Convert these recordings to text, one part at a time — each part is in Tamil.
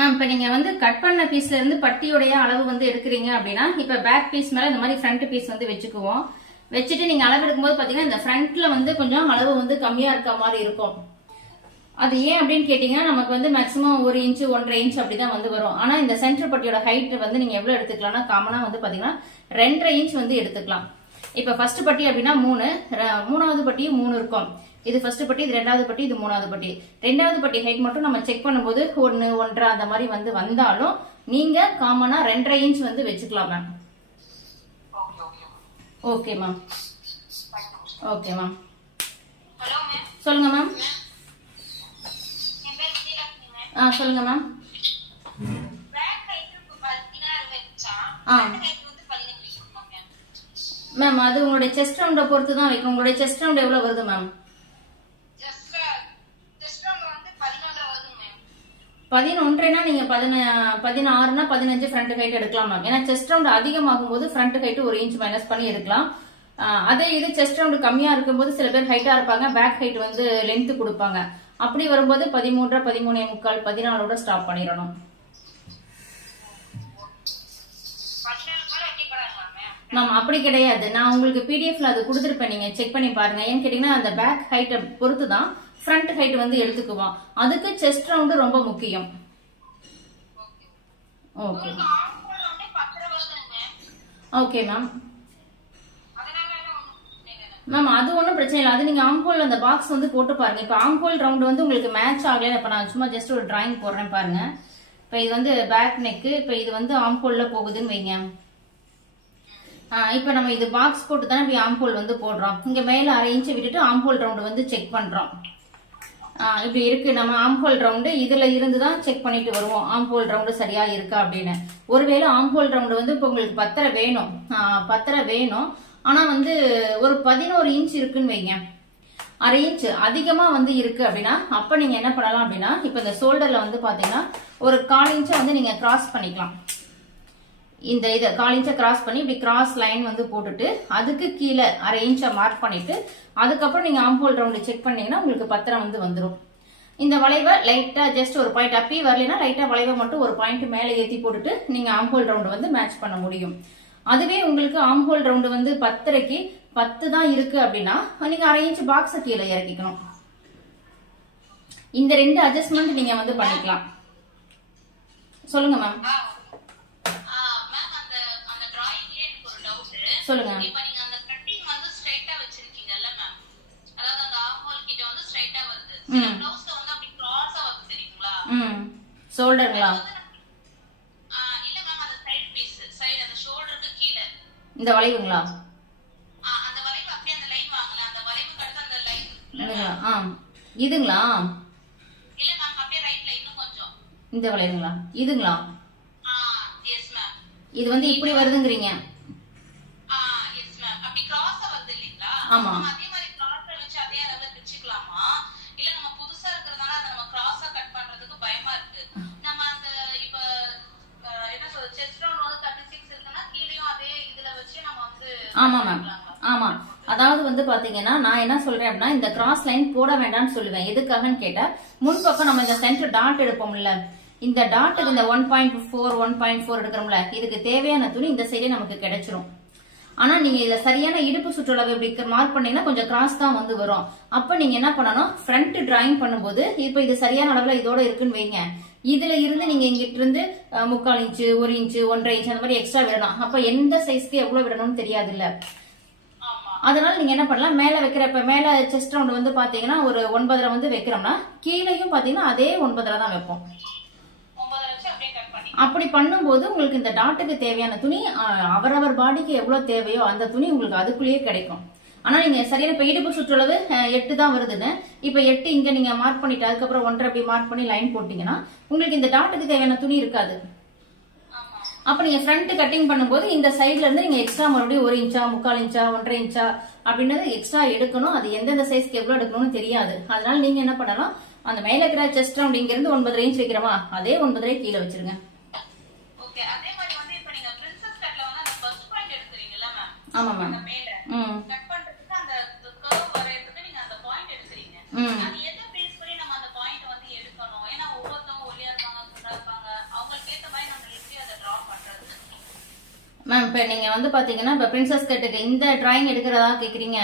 மேம் இப்ப நீங்க வந்து கட் பண்ண பீஸ்ல இருந்து பட்டியோடைய அளவு வந்து எடுக்கிறீங்க அப்படின்னா இப்ப பேக் பீஸ் மேல இந்த மாதிரி ஃப்ரண்ட் பீஸ் வந்து வச்சுக்குவோம். வச்சுட்டு நீங்க அளவு எடுக்கும்போது பாத்தீங்கன்னா இந்த ஃப்ரண்ட்ல வந்து கொஞ்சம் அளவு வந்து கம்மியா இருக்க மாதிரி இருக்கும். அது ஏன் அப்படின்னு கேட்டீங்கன்னா நமக்கு வந்து மேக்ஸிமம் 1 இன்ச் 1.5 இன்ச் அப்படிதான் வந்து வரும். ஆனா இந்த சென்டர் பட்டியோட ஹைட் வந்து நீங்க எவ்வளவு எடுத்துக்கலாம்னா காமனா வந்து பாத்தீங்கன்னா 2.5 இன்ச் வந்து எடுத்துக்கலாம். இப்ப ஃபர்ஸ்ட் பட்டி அப்படின்னா 3, மூணாவது பட்டியும் 3 இருக்கும். இது ஃபர்ஸ்ட் பட்டி, இது ரெண்டாவது பட்டி, இது மூணாவது பட்டி. ரெண்டாவது பட்டி ஹைட் மட்டும் நம்ம செக் பண்ணும்போது 1, 1.5 அந்த மாதிரி வந்து வந்தாலும் நீங்க காமனா 2.5 இன்ச் வந்து வச்சுக்கலாம் ma'am. Okay ma'am. Okay ma'am. சொல்லுங்க மேம். சொல்லுங்க மேம். மேம் அது உங்களுடைய செஸ்ட் ரவுண்ட பொறுத்து தான் வைக்கும். உங்களுடைய செஸ்ட் ரவுண்ட் எவ்வளவு வருது மேம்? 11னா நீங்க 16னா 15 ஃப்ரண்ட் ஹைட் எடுக்கலாம் மேம். ஏன்னா செஸ்ட் ரவுண்ட் அதிகமாகும் போது ஃப்ரண்ட் ஹைட் 1 இன்ச் மைனஸ் பண்ணி எடுக்கலாம். அதே இது செஸ்ட் ரவுண்ட் கம்மியா இருக்கும்போது சில பேர் ஹைட்டா இருப்பாங்க, பேக் ஹைட் வந்து லென்த் கொடுப்பாங்க. அப்படி வரும்போது 13, 13.25, 14ஓட ஸ்டாப் பண்ணிடணும். மேம் அப்படி கிடையாது, நான் உங்களுக்கு பிடிஎஃப்ல அது கொடுத்துருப்பேன், நீங்க செக் பண்ணி பாருங்க. ஏன்னு கேட்டீங்கன்னா அந்த பேக் ஹைட்டை பொறுத்து தான் ஃப்ரண்ட் ஹைட் வந்து எடுத்துக்குவோம். அதுக்கு செஸ்ட் ரவுண்ட் ரொம்ப முக்கியம். Okay okay ma'am. மேம் அது ஒன்றும் பிரச்சனை இல்லை. அது நீங்க ஆம்ஹோல் அந்த பாக்ஸ் வந்து போட்டு பாருங்க. இப்போ ஆம்ஹோல் ரவுண்ட் வந்து உங்களுக்கு மேட்ச் ஆகல. இப்போ நான் சும்மா ஜஸ்ட் ஒரு டிராயிங் போடுறேன் பாருங்க. இப்போ இது வந்து பேக் நெக்கு, இப்போ இது வந்து ஆம்ஹோல்ல போகுதுன்னு வைங்க. இப்போ நம்ம இது பாக்ஸ் போட்டு தானே இப்படி ஆம்ஹோல் வந்து போடுறோம். இங்க மேல 1/2 இன்ச் விட்டுட்டு ஆம்ஹோல் ரவுண்ட் வந்து செக் பண்றோம். இப்படி இருக்கு நம்ம ஆம்ஹோல் ரவுண்டு. இதுல இருந்து தான் செக் பண்ணிட்டு வருவோம் ஆம்ஹோல் ரவுண்டு சரியா இருக்கா அப்படின்னு. ஒருவேளை ஆம்ஹோல் ரவுண்டு வந்து இப்போ உங்களுக்கு 10 வேணும், ஆனா வந்து ஒரு 11 இன்ச் இருக்குன்னு வைங்க. 1/2 இன்ச் அதிகமா வந்து இருக்கு அப்படின்னா அப்ப நீங்க என்ன பண்ணலாம் அப்படின்னா இப்ப இந்த ஷோல்டர்ல வந்து பாத்தீங்கன்னா ஒரு 1/4 இன்ச்சை வந்து நீங்க கிராஸ் பண்ணிக்கலாம். இந்த இதை 1/4 இன்ச்சை கிராஸ் பண்ணி இப்படி கிராஸ் லைன் வந்து போட்டுட்டு அதுக்கு கீழே 1/2 இன்ச்சை மார்க் பண்ணிட்டு அதுக்கப்புறம் நீங்க ஆம்ஹோல் ரவுண்டு செக் பண்ணீங்கன்னா உங்களுக்கு 10 வந்து வந்துடும். இந்த வளைவை லைட்டா ஜஸ்ட் ஒரு பாயிண்ட் அப்பயே வரலைன்னா லைட்டா வளைவை மட்டும் ஒரு பாயிண்ட் மேல ஏத்தி போட்டுட்டு நீங்க ஆம்ஹோல் ரவுண்டு வந்து மேட்ச் பண்ண முடியும். அதுவே உங்களுக்கு ஆம்ஹோல் ரவுண்டு வந்து 10க்கு 10 தான் இருக்கு அப்படின்னா நீங்க 1/2 இன்ச் பாக்ஸ கீழே இறக்கிக்கணும். இந்த 2 அட்ஜஸ்ட்மெண்ட் நீங்க வந்து பண்ணிக்கலாம். சொல்லுங்க மேம். சொல்லுங்க. இப்போ நீங்க அந்த கட்டிங் வந்து ஸ்ட்ரைட்டா வச்சிருக்கீங்கல்ல மேம், அதாவது அந்த ஆர்ம்ஹோல் கிட்ட வந்து ஸ்ட்ரைட்டா வருது, சில ப்ளவுஸ்ல வந்து அப்படி கிராஸா வருது தெரியுங்களா? ஷோல்டர்ங்களா? இல்ல மேம், அந்த சைடு பீஸ், சைடு அந்த ஷோல்டருக்கு கீழ இந்த வளைவுங்களா? அந்த வளைவு அப்படியே அந்த லைன் வாங்கல, அந்த வளைவுக்கு அடுத்து அந்த லைன் இதுங்களா? இல்ல மேம், அப்படியே ரைட்ல இன்னும் கொஞ்சம் இந்த வளைவுங்களா? இதுங்களா? Yes ma'am. இது வந்து இப்படி வருதுங்கறீங்க? ஆமா. அதே மாதிரி கிராஸா வச்சு அதே அளவுல பிரிச்சுக்கலாமா, இல்ல நம்ம புதுசா இருக்குறதால அத நம்ம கிராஸா கட் பண்றதுக்கு பயமா இருக்கு. நம்ம அந்த இப்ப என்ன சொல்றது, செஸ்ட் ரவுண்ட் வந்து 36 இருக்குன்னா கீழேயும் அதே இதுல வச்சு நம்ம வந்து ஆமா மேம். ஆமா, அதாவது வந்து பாத்தீங்கன்னா நான் என்ன சொல்றேன் அப்படின்னா இந்த கிராஸ் லைன் போட வேண்டாம்னு சொல்லுவேன். எதுக்காகன்னு கேட்டா முன்பக்கம் நம்ம இந்த சென்டர் டாட் எடுப்போம்ல, இந்த டாட்டுக்கு இந்த 1.4 1.4 எடுக்கிறோம்ல, இதுக்கு தேவையான துணி இந்த சைடே நமக்கு கிடைச்சிரும். ஆனா நீங்க இத சரியான இடுப்பு சுற்றளவு இப்படி மார்க் பண்ணீங்கன்னா கொஞ்சம் கிராஸ் தான் வந்து வரும். அப்ப நீங்க என்ன பண்ணணும், ஃப்ரண்ட் டிராயிங் பண்ணும்போது இப்ப இது சரியான அளவுல இதோட இருக்குன்னு வைங்க, இதுல இருந்து நீங்க இங்கிட்ட இருந்து 3/4 இன்ச் 1 இன்ச் 1.5 இன்ச் அந்த மாதிரி எக்ஸ்ட்ரா விடணும். அப்ப எந்த சைஸ்க்கு எவ்வளவு விடணும்னு தெரியாது இல்ல. அதனால நீங்க என்ன பண்ணலாம், மேல வைக்கிறப்ப மேல செஸ்ட் ரவுண்ட் வந்து பாத்தீங்கன்னா ஒரு 9.5 வந்து வைக்கிறோம்னா கீழையும் பாத்தீங்கன்னா அதே 9.5 தான் வைப்போம். அப்படி பண்ணும்போது உங்களுக்கு இந்த டாட்டுக்கு தேவையான துணி அவரவர் பாடிக்கு எவ்வளவு தேவையோ அந்த துணி உங்களுக்கு அதுக்குள்ளேயே கிடைக்கும். ஆனா நீங்க சரியான இப்ப இடுப்பு சுற்றளவு 8 தான் வருதுன்னு இப்ப 8 இங்க நீங்க மார்க் பண்ணிட்டு அதுக்கப்புறம் 1.5 அப்படி மார்க் பண்ணி லைன் போட்டீங்கன்னா உங்களுக்கு இந்த டாட்டுக்கு தேவையான துணி இருக்காது. அப்ப நீங்க ஃப்ரண்ட் கட்டிங் பண்ணும்போது இந்த சைட்ல இருந்து நீங்க எக்ஸ்ட்ரா மறுபடியும் 1 இன்ச்சா 3/4 இன்ச்சா 1.5 இன்ச்சா அப்படின்றது எக்ஸ்ட்ரா எடுக்கணும். அது எந்தெந்த சைஸ்க்கு எவ்வளவு எடுக்கணும்னு தெரியாது. அதனால நீங்க என்ன பண்ணலாம், அந்த மேல இருக்கிற செஸ்ட் ரவுண்ட் இங்க இருந்து 9.5 இன்ச் வைக்கிறோமா அதே 9.5 கீழே வச்சிருங்க. அதே மாதிரி வந்து இப்ப நீங்க பிரின்சஸ் கட்ல வந்து அந்த ஃபர்ஸ்ட் பாயிண்ட் எடுக்கறீங்கல மேம், ஆமா மேம், அந்த மேல கட் பண்றதுக்கு அந்த கர்வ் வரையறதுக்கு நீங்க அந்த பாயிண்ட் எடுக்கறீங்க. அது எதை பேஸ் பண்ணி நம்ம அந்த பாயிண்ட் வந்து எடுக்கணும்? ஏனா ஒவ்வொருத்தவங்க ஒல்லியா இருப்பாங்க, குண்டா இருப்பாங்க, மேம் இப்ப நீங்க வந்து பாத்தீங்கன்னா இப்ப பிரின்சஸ் கட்டுக்கு இந்த டிராயிங் எடுக்கிறதா கேக்குறீங்க?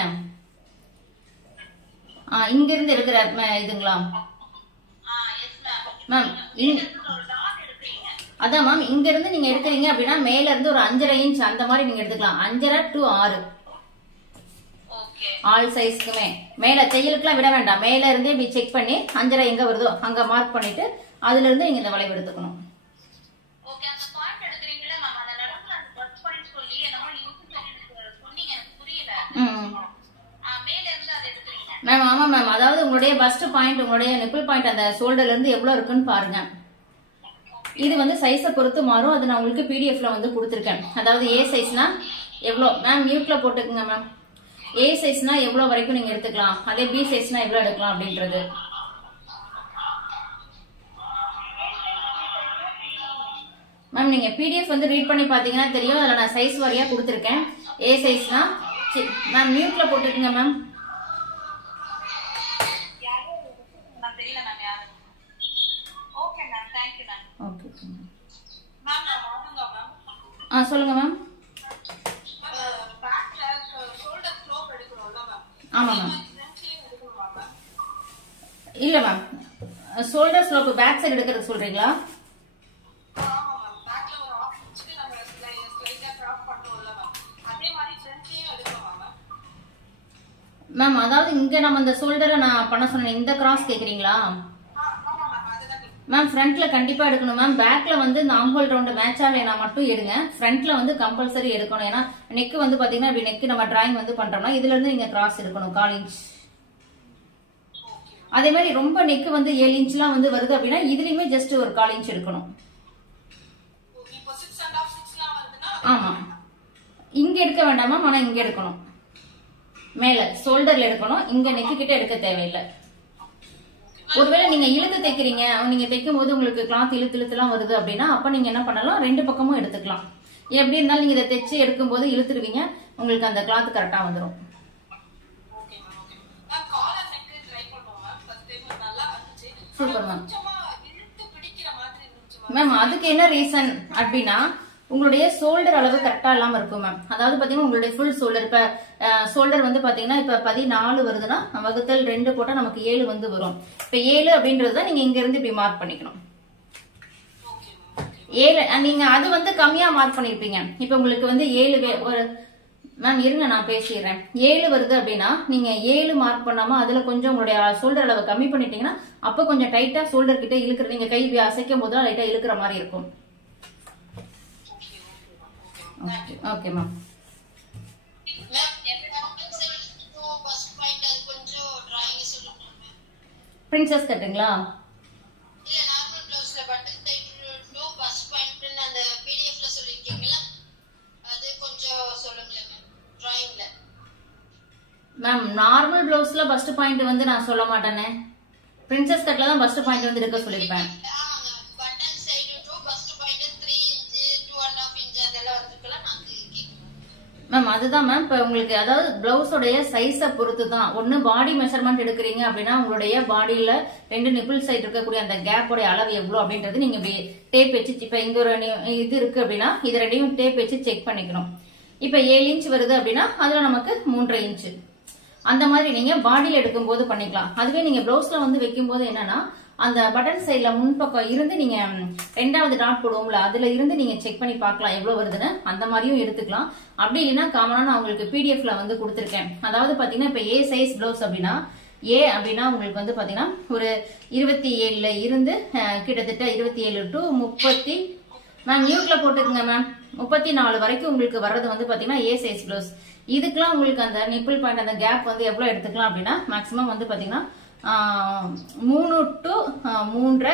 இங்க இருந்து எடுக்கிற இதுங்களா மேம்? அதான் மேம், இங்க இருந்து நீங்க எடுக்கிறீங்க அப்படின்னா மேல இருந்து ஒரு 5.5 இன்ச் அந்த மாதிரி நீங்க எடுத்துக்கலாம். 5.5 to 6 ஆல் சைஸ்க்குமே. மேல தையலுக்குலாம் விட வேண்டாம், மேல இருந்தே இப்படி செக் பண்ணி 5.5 எங்க வருதோ அங்க மார்க் பண்ணிட்டு அதுல இருந்து நீங்க இந்த வளைவு எடுத்துக்கணும். மேம் ஆமா மேம், அதாவது உங்களுடைய பஸ்ட் பாயிண்ட், உங்களுடைய நிப்பிள் பாயிண்ட் அந்த ஷோல்டர்ல இருந்து எவ்வளவு இருக்குன்னு பாருங்க. இது வந்து சைஸை பொறுத்து மாறும். அது நான் உங்களுக்கு பிடிஎஃப்ல வந்து கொடுத்துருக்கேன். அதாவது ஏ சைஸ்னா எவ்வளோ மேம், மியூட்ல போட்டுக்குங்க மேம். ஏ சைஸ்னா எவ்வளவு வரைக்கும் நீங்க எடுத்துக்கலாம், அதே பி சைஸ்னா எவ்வளவு எடுக்கலாம் அப்படின்றது. மேம் நீங்க பிடிஎஃப் வந்து ரீட் பண்ணி பாத்தீங்கன்னா தெரியும், அதுல நான் சைஸ் வாரியா கொடுத்துருக்கேன். ஏ சைஸ்னா மேம் மியூட்ல போட்டுக்குங்க மேம். சொல்லுங்க மேம். ஆமா மேம். இல்ல ma'am, shoulder slope back side எடுக்கிறது சொல்றீங்களா? மேம் அதாவது இங்க நம்ம இந்த ஷோல்டரை நான் பண்ண சொன்னேன், இந்த கிராஸ் கேக்குறீங்களா மேம்? ஃப்ரண்ட்ல கண்டிப்பா எடுக்கணும் மேம். பேக்ல வந்து இந்த ஆம்போல் ரவுண்ட் மேட்ச் ஆகலைனா மட்டும் எடுங்க. ஃப்ரண்ட்ல வந்து கம்பல்சரி எடுக்கணும். ஏன்னா நெக் வந்து பாத்தீங்கன்னா இப்படி நெக் நம்ம டிராயிங் வந்து பண்றோம்னா இதுல இருந்து நீங்க கிராஸ் எடுக்கணும் 1/4 இன்ச். அதே மாதிரி ரொம்ப நெக் வந்து 7 இன்ச்லாம் வந்து வருது அப்படின்னா இதுலயுமே ஜஸ்ட் ஒரு 1/4 இன்ச் எடுக்கணும். ஆமா, இங்க எடுக்க வேண்டாம் மேம், ஆனா இங்க எடுக்கணும். மேல ஷோல்டர்ல எடுக்கணும், இங்க நெக்கு கிட்ட எடுக்க தேவையில்லை. ஒருவேளை நீங்க இழுத்து தைக்கிறீங்க, நீங்க தைக்கும் போது உங்களுக்கு கிளாத் இழுத்துலாம் வருது அப்படின்னா அப்ப நீங்க என்ன பண்ணலாம், 2 பக்கமும் எடுத்துக்கலாம். எப்படி இருந்தாலும் நீங்க இதை தைச்சு எடுக்கும் போது இழுத்துருவீங்க, உங்களுக்கு அந்த கிளாத் கரெக்டா வந்துடும். Super ma'am. மேம் அதுக்கு என்ன ரீசன் அப்படின்னா உங்களுடைய ஷோல்டர் அளவு கரெக்டா இல்லாம இருக்கும் மேம். அதாவது பாத்தீங்கன்னா உங்களுடைய ஃபுல் ஷோல்டர், இப்ப ஷோல்டர் வந்து பாத்தீங்கன்னா இப்ப 14 வருதுன்னா வகுத்தல் 2 போட்டா நமக்கு 7 வந்து வரும். இப்ப 7 அப்படின்றதுதான் நீங்க இங்க இருந்து இப்படி மார்க் பண்ணிக்கணும். 7 நீங்க அது வந்து கம்மியா மார்க் பண்ணிருப்பீங்க. இப்ப உங்களுக்கு வந்து 7 ஒரு மேம் இருங்க நான் பேசிடுறேன். 7 வருது அப்படின்னா நீங்க 7 மார்க் பண்ணாம அதுல கொஞ்சம் உங்களுடைய ஷோல்டர் அளவு கம்மி பண்ணிட்டீங்கன்னா அப்ப கொஞ்சம் டைட்டா ஷோல்டர் கிட்ட இழுக்கிற, நீங்க கை அசைக்கும் போது லைட்டா இழுக்கிற மாதிரி இருக்கும். Okay ma'am. பிரின்சஸ் கட்டுங்களா? மேம் நார்மல் பிளவுஸ்ல பஸ்ட் பாயிண்ட் வந்து நான் சொல்ல மாட்டேனே, பிரின்சஸ் கட்ல தான் பஸ்ட் பாயிண்ட் வந்து இருக்க சொல்லிருப்பேன். மேம் அதுதான் மேம், இப்ப உங்களுக்கு அதாவது பிளவுஸோடைய சைஸை பொறுத்து தான். ஒன்னு பாடி மெஷர்மெண்ட் எடுக்கிறீங்க அப்படின்னா உங்களுடைய பாடியில 2 நிப்பிள் சைடு இருக்கக்கூடிய அந்த கேப்போடைய அளவு எவ்வளவு அப்படின்றது நீங்க டேப் வச்சு, இப்ப இங்க ஒரு இது இருக்கு அப்படின்னா இது 2யும் டேப் வச்சு செக் பண்ணிக்கணும். இப்ப 7 இன்ச் வருது அப்படின்னா அதுல நமக்கு 3.5 இன்ச் அந்த மாதிரி நீங்க பாடியில எடுக்கும் போது பண்ணிக்கலாம். அதுவே நீங்க பிளவுஸ்ல வந்து வைக்கும் போது என்னன்னா அந்த பட்டன் சைட்ல முன்பக்கம் இருந்து நீங்க 2வது டாட் போடுவோம்ல அதுல இருந்து நீங்க செக் பண்ணி பார்க்கலாம் எவ்வளவு வருதுன்னு, அந்த மாதிரியும் எடுத்துக்கலாம். அப்படி இல்லைன்னா காமனா நான் உங்களுக்கு பிடிஎஃப்ல வந்து கொடுத்துருக்கேன். அதாவது பாத்தீங்கன்னா இப்ப ஏ சைஸ் பிளவுஸ் அப்படின்னா ஏ அப்படின்னா உங்களுக்கு வந்து பாத்தீங்கன்னா ஒரு 27ல இருந்து கிட்டத்தட்ட 27 to 30 மேம் மியூட்ல போட்டுக்குங்க மேம் 34 வரைக்கும் உங்களுக்கு வர்றது வந்து பாத்தீங்கன்னா ஏ சைஸ் பிளவுஸ். இதுக்கெல்லாம் உங்களுக்கு அந்த நிப்பிள் பாயிண்ட் அந்த கேப் வந்து எவ்வளவு எடுத்துக்கலாம் அப்படின்னா மேக்சிமம் வந்து பாத்தீங்கன்னா 3 to 3.5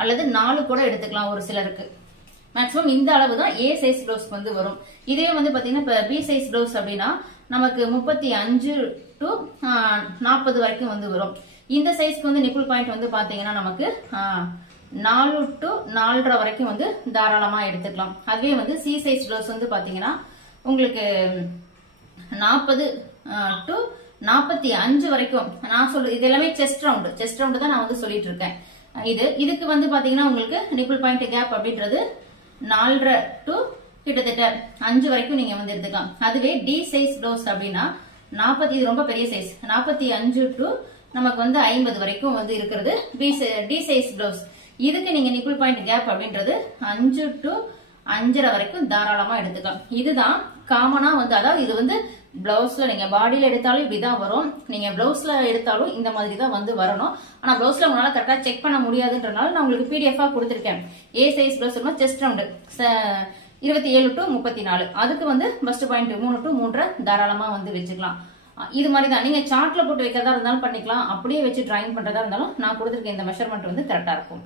அல்லது 4 கூட எடுத்துக்கலாம் ஒரு சிலருக்கு. மேக்சிமம் இந்த அளவு தான் ஏ சைஸ் பிளவுஸ் வந்து வரும். இதே வந்து பாத்தீங்கன்னா இப்ப பி சைஸ் பிளவுஸ் அப்படின்னா நமக்கு 35 to 40 வரைக்கும் வந்து வரும். இந்த சைஸ்க்கு வந்து நிப்பிள் பாயிண்ட் வந்து பாத்தீங்கன்னா நமக்கு 4 to 4.5 வரைக்கும் வந்து தாராளமா எடுத்துக்கலாம். அதுவே வந்து சி சைஸ் பிளவுஸ் வந்து பாத்தீங்கன்னா உங்களுக்கு 40 to 45 வரைக்கும். நான் சொல்றது இது எல்லாமே செஸ்ட் ரவுண்ட் தான் நான் வந்து சொல்லிட்டு இருக்கேன். இதுக்கு வந்து பாத்தீங்கன்னா உங்களுக்கு நிப்பிள் பாயிண்ட் கேப் அப்படின்றது 4.5 to கிட்டத்தட்ட 5 வரைக்கும் நீங்க வந்து எடுத்துக்கலாம். அதுவே டி சைஸ் ப்ளவுஸ் அப்படின்னா 40, இது ரொம்ப பெரிய சைஸ், 45 டு நமக்கு வந்து 50 வரைக்கும் வந்து இருக்கிறது டி சைஸ் ப்ளவுஸ். இதுக்கு நீங்க நிப்பிள் பாயிண்ட் கேப் அப்படின்றது 5 டு 5.5 வரைக்கும் தாராளமா எடுத்துக்கலாம். இதுதான் காமனா வந்து, அதாவது இது வந்து பிளவுஸ்ல நீங்க பாடியில எடுத்தாலும் இப்படிதான் வரும், நீங்க பிளவுஸ்ல எடுத்தாலும் இந்த மாதிரி தான் வந்து வரணும். ஆனா பிளவுஸ்ல உங்களால கரெக்டா செக் பண்ண முடியாதுன்றனால நான் உங்களுக்கு பிடிஎஃப் கொடுத்திருக்கேன். A size blouse chest round 27 to 34, அதுக்கு வந்து ஃபர்ஸ்ட் பாயிண்ட் 3 டு 3.5 தாராளமா வந்து வச்சுக்கலாம். இது மாதிரி தான் நீங்க சார்ட்ல போட்டு வைக்கிறதா இருந்தாலும் பண்ணிக்கலாம், அப்படியே வச்சு டிராயிங் பண்றதா இருந்தாலும் நான் கொடுத்திருக்க இந்த மெஷர்மெண்ட் வந்து கரெக்டா இருக்கும்.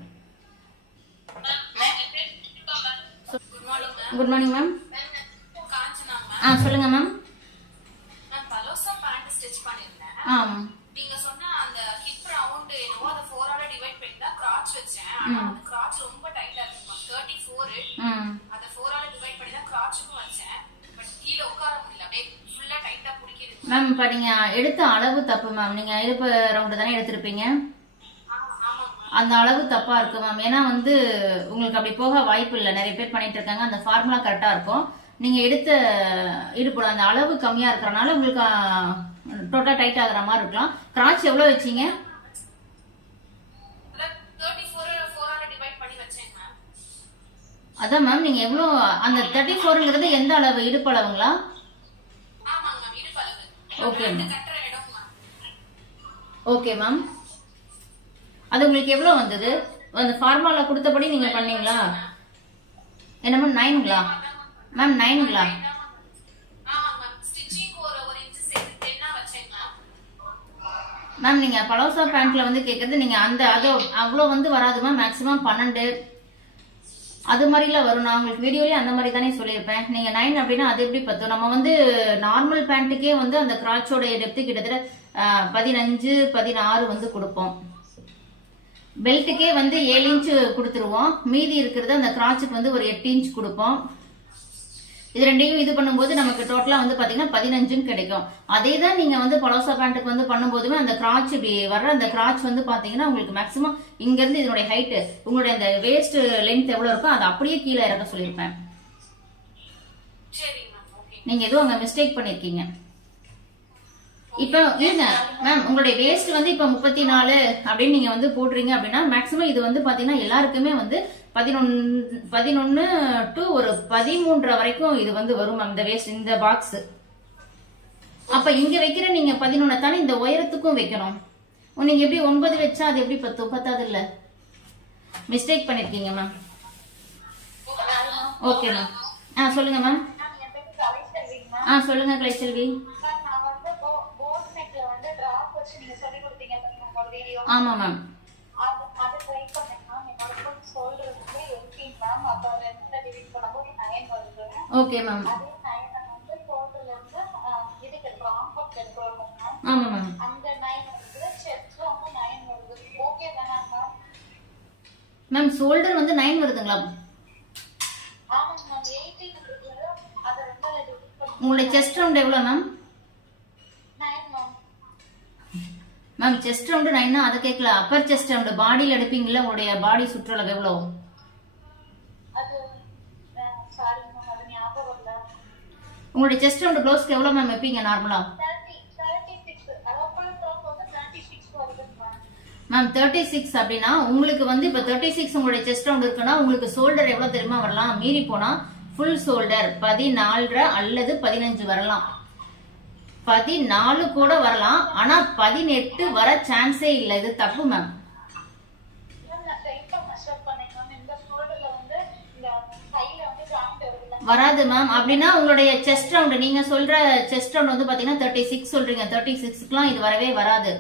Good morning ma'am. சொல்லுங்க மேம். நீங்க சொன்ன அந்த ஹிப் ரவுண்ட் என்னவோ அத 4 ஆல டிவைட் பண்ணி தான் கிராச் வச்சேன். ஆனா அந்த கிராச் ரொம்ப டைட்டா இருக்கு. 34 அத 4 ஆல டிவைட் பண்ணி தான் கிராச்சுக்கு வச்சேன். பட் கீழ உட்கார முடியல, அப்படியே ஃபுல்லா டைட்டா புடிக்குது. மேம் இப்ப நீங்க எடுத்த அளவு தப்பு மேம். நீங்க இடுப்பு ரவுண்ட் தானே எடுத்திருப்பீங்க, அந்த அளவு தப்பா இருக்கு மேம். ஏன்னா வந்து உங்களுக்கு அப்படி போக வாய்ப்பு இல்லை, நிறைய பேர் பண்ணிட்டு இருக்காங்க. அந்த ஃபார்முலா கரெக்டா இருக்கும். நீங்க எடுத்த இடுப்பு அந்த அளவு கம்மியா இருக்கறனால உங்களுக்கு டோட்டா டைட் ஆகுற மாதிரி இருக்கலாம். கிராச் எவ்வளவு வச்சீங்க? 34 4 ஆல டிவைட் பண்ணி வச்சேன் மேம். அதான் மேம், நீங்க எவ்வளவு அந்த 34ங்கிறது எந்த அளவு? இடுப்பு அளவுங்களா? ஆமாங்க மேம், இடுப்பு அளவு. Okay ma'am. கட்டற இடம் மேம். Okay ma'am. அது உங்களுக்கு எவ்வளவு வந்தது? அந்த ஃபார்முலா கொடுத்தபடி நீங்க பண்ணீங்களா? என்ன மேம் 9ங்களா? மேம் 9ங்களா? மேம் நீங்க பலோசா பேண்ட்ல வந்து கேக்குறது நீங்க அந்த அது அவ்வளவு வந்து வராது மேம். மேக்ஸிமம் 12 அது மாதிரிலாம் வரும். நான் உங்களுக்கு வீடியோலயே அந்த மாதிரி தானே சொல்லியிருப்பேன். நீங்க 9 அப்படின்னா அது எப்படி பத்தும்? நம்ம வந்து நார்மல் பேண்ட்டுக்கே வந்து அந்த கிராச்சோட டெப்த் கிட்டத்தட்ட 15 16 வந்து கொடுப்போம். பெல்ட்டுக்கே வந்து 7 இன்ச் கொடுத்துருவோம். மீதி இருக்கிறது அந்த கிராச்சுக்கு வந்து ஒரு 8 இன்ச் கொடுப்போம். இது ரெண்டையும் இது பண்ணும்போது நமக்கு டோட்டலா வந்து பாத்தீங்கன்னா 15 கிடைக்கும். அதே தான் நீங்க வந்து பலோசா பேண்ட்டுக்கு வந்து பண்ணும்போதுமே அந்த கிராச் இப்படி வர்ற அந்த கிராச் வந்து பாத்தீங்கன்னா உங்களுக்கு மேக்ஸிமம் இங்க இருந்து இதனுடைய ஹைட், உங்களுடைய அந்த வேஸ்ட் லென்த் எவ்வளவு இருக்கோ அதை அப்படியே கீழே இறக்க சொல்லியிருப்பேன். நீங்க எதுவும் அங்க மிஸ்டேக் பண்ணிருக்கீங்க. இப்ப இருங்க மேம், உங்களுடைய வேஸ்ட் வந்து இப்ப 34 அப்படின்னு நீங்க வந்து போடுறீங்க அப்படின்னா மேக்ஸிமம் இது வந்து பாத்தீங்கன்னா எல்லாருக்குமே வந்து 11 டு ஒரு 13 வரைக்கும் இது வந்து வரும் மேம் இந்த வேஸ்ட் இந்த பாக்ஸ். அப்ப இங்க வைக்கிற நீங்க 11 தானே இந்த உயரத்துக்கும் வைக்கணும். நீங்க எப்படி 9 வச்சா அது எப்படி பத்தாது இல்ல? மிஸ்டேக் பண்ணிருக்கீங்க மேம். Okay ma'am. சொல்லுங்க மேம். சொல்லுங்க கலைச்செல்வி. ஆமா மேம். Okay ma'am. ஆமா மேம். மேம் ஷோல்டர் வந்து 9 வருதுங்களா? உங்களுடைய செஸ்ட் ரவுண்ட் எவ்வளவு மேம்? மேம் செஸ்ட் ரவுண்ட் 9 அது கேட்கல. அப்பர் செஸ்ட் ரவுண்ட் பாடியில எடுப்பீங்கல்ல, உங்களுடைய பாடி சுற்றளவு எவ்வளவு? உங்களுடைய செஸ்ட் ரவுண்ட் ப்ளவுஸ்க்கு எவ்வளவு மேம் வைப்பீங்க நார்மலா? மேம் 36 அப்படின்னா உங்களுக்கு வந்து இப்ப 36 உங்களுடைய செஸ்ட் ரவுண்ட் இருக்குன்னா உங்களுக்கு ஷோல்டர் எவ்வளவு தெரியுமா வரலாம்? மீறி போனா ஃபுல் ஷோல்டர் 14 அல்லது 15 வரலாம். 14 கூட வரலாம். ஆனா 18 வர சான்ஸே இல்ல. இது தப்பு மேம். வராது மேம். அப்படின்னா உங்களுடைய செஸ்ட் ரவுண்ட், நீங்க சொல்ற செஸ்ட் ரவுண்ட் வந்து பாத்தீங்கன்னா 36 சொல்றீங்க. 36க்குலாம் இது வரவே வராது.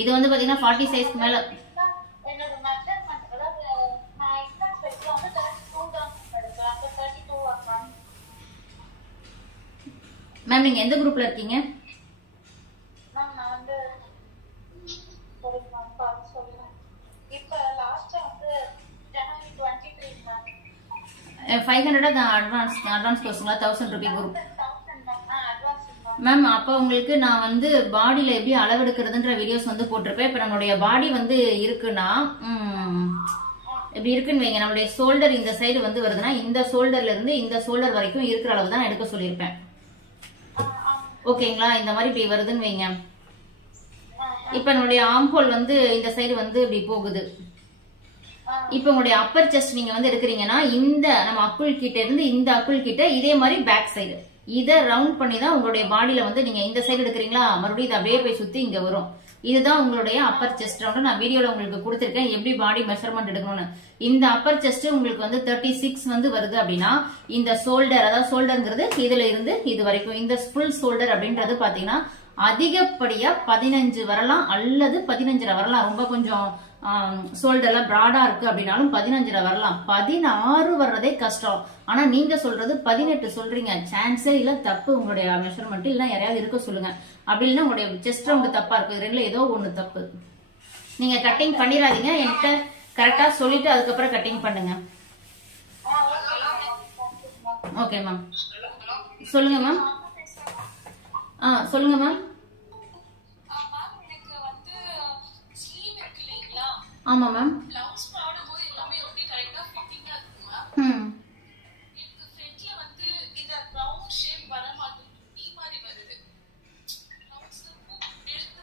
இது வந்து பாத்தீங்கன்னா 40 சைஸ்க்கு மேல. மேம் நீங்க எந்த குரூப்ல இருக்கீங்க? 500 அட்வான்ஸ் கோர்ஸ்ங்களா? 1000 Ruby group ma'am. அப்ப உங்களுக்கு நான் வந்து பாடியில எப்படி அளவெடுக்கிறதுன்ற வீடியோஸ் வந்து போட்டிருப்பேன். இப்ப நம்மளுடைய பாடி வந்து இருக்குன்னா இப்படி இருக்குன்னு வைங்க. நம்மளுடைய ஷோல்டர் இந்த சைடு வந்து வருதுன்னா இந்த ஷோல்டர்ல இருந்து இந்த ஷோல்டர் வரைக்கும் இருக்கிற அளவு தான் எடுக்க சொல்லியிருப்பேன். ஓகேங்களா? இந்த மாதிரி இப்படி வருதுன்னு வைங்க. இப்ப நம்மளுடைய ஆம்போல் வந்து இந்த சைடு வந்து இப்படி போகுது. இப்ப உங்களுடைய அப்பர் செஸ்ட் நீங்க வந்து எடுக்கிறீங்கன்னா இந்த நம்ம அக்குள் கிட்ட இருந்து இந்த அக்குள் கிட்ட இதே மாதிரி பேக் சைடு இதை ரவுண்ட் பண்ணி தான் உங்களுடைய பாடியில வந்து நீங்க இந்த சைடு எடுக்கிறீங்களா, மறுபடியும் இதை அப்படியே போய் சுத்தி இங்க வரும். இதுதான் உங்களுடைய அப்பர் செஸ்ட் ரவுண்ட். நான் வீடியோல உங்களுக்கு கொடுத்திருக்கேன் எப்படி பாடி மெஷர்மெண்ட் எடுக்கணும்னு. இந்த அப்பர் செஸ்ட் உங்களுக்கு வந்து 36 வந்து வருது அப்படின்னா இந்த ஷோல்டர், அதாவது ஷோல்டர்ங்கிறது இதுல இருந்து இது வரைக்கும் இந்த ஃபுல் ஷோல்டர் அப்படின்றது பாத்தீங்கன்னா அதிகப்படியா 15 வரலாம் அல்லது 15 வரலாம். ரொம்ப கொஞ்சம் ஷோல்டர்ல பிராடா இருக்கு அப்படின்னாலும் 15 வரலாம். 16 வர்றதே கஷ்டம். ஆனா நீங்க சொல்றது 18 சொல்றீங்க. சான்ஸே இல்ல. தப்பு உங்களுடைய மெஷர்மெண்ட். இல்ல யாரையாவது இருக்க சொல்லுங்க. அப்படி இல்லைன்னா உங்களுடைய செஸ்ட் ரவுண்ட் தப்பா இருக்கு. ரெண்டுல ஏதோ ஒண்ணு தப்பு. நீங்க கட்டிங் பண்ணிடாதீங்க. என்கிட்ட கரெக்டா சொல்லிட்டு அதுக்கப்புறம் கட்டிங் பண்ணுங்க. Okay ma'am. சொல்லுங்க மேம். சொல்லுங்க மேம். ஆமா மேம். பிளவுஸ் போடும்போது எல்லாமே ஓகே கரெக்ட்டா ஃபிட்டிங்கா இருக்குமா? எனக்கு ஃப்ரண்ட்ல வந்து இந்த ரவுண்ட் ஷேப் வர மாட்டேங்குது. டீ மாதிரி வருது.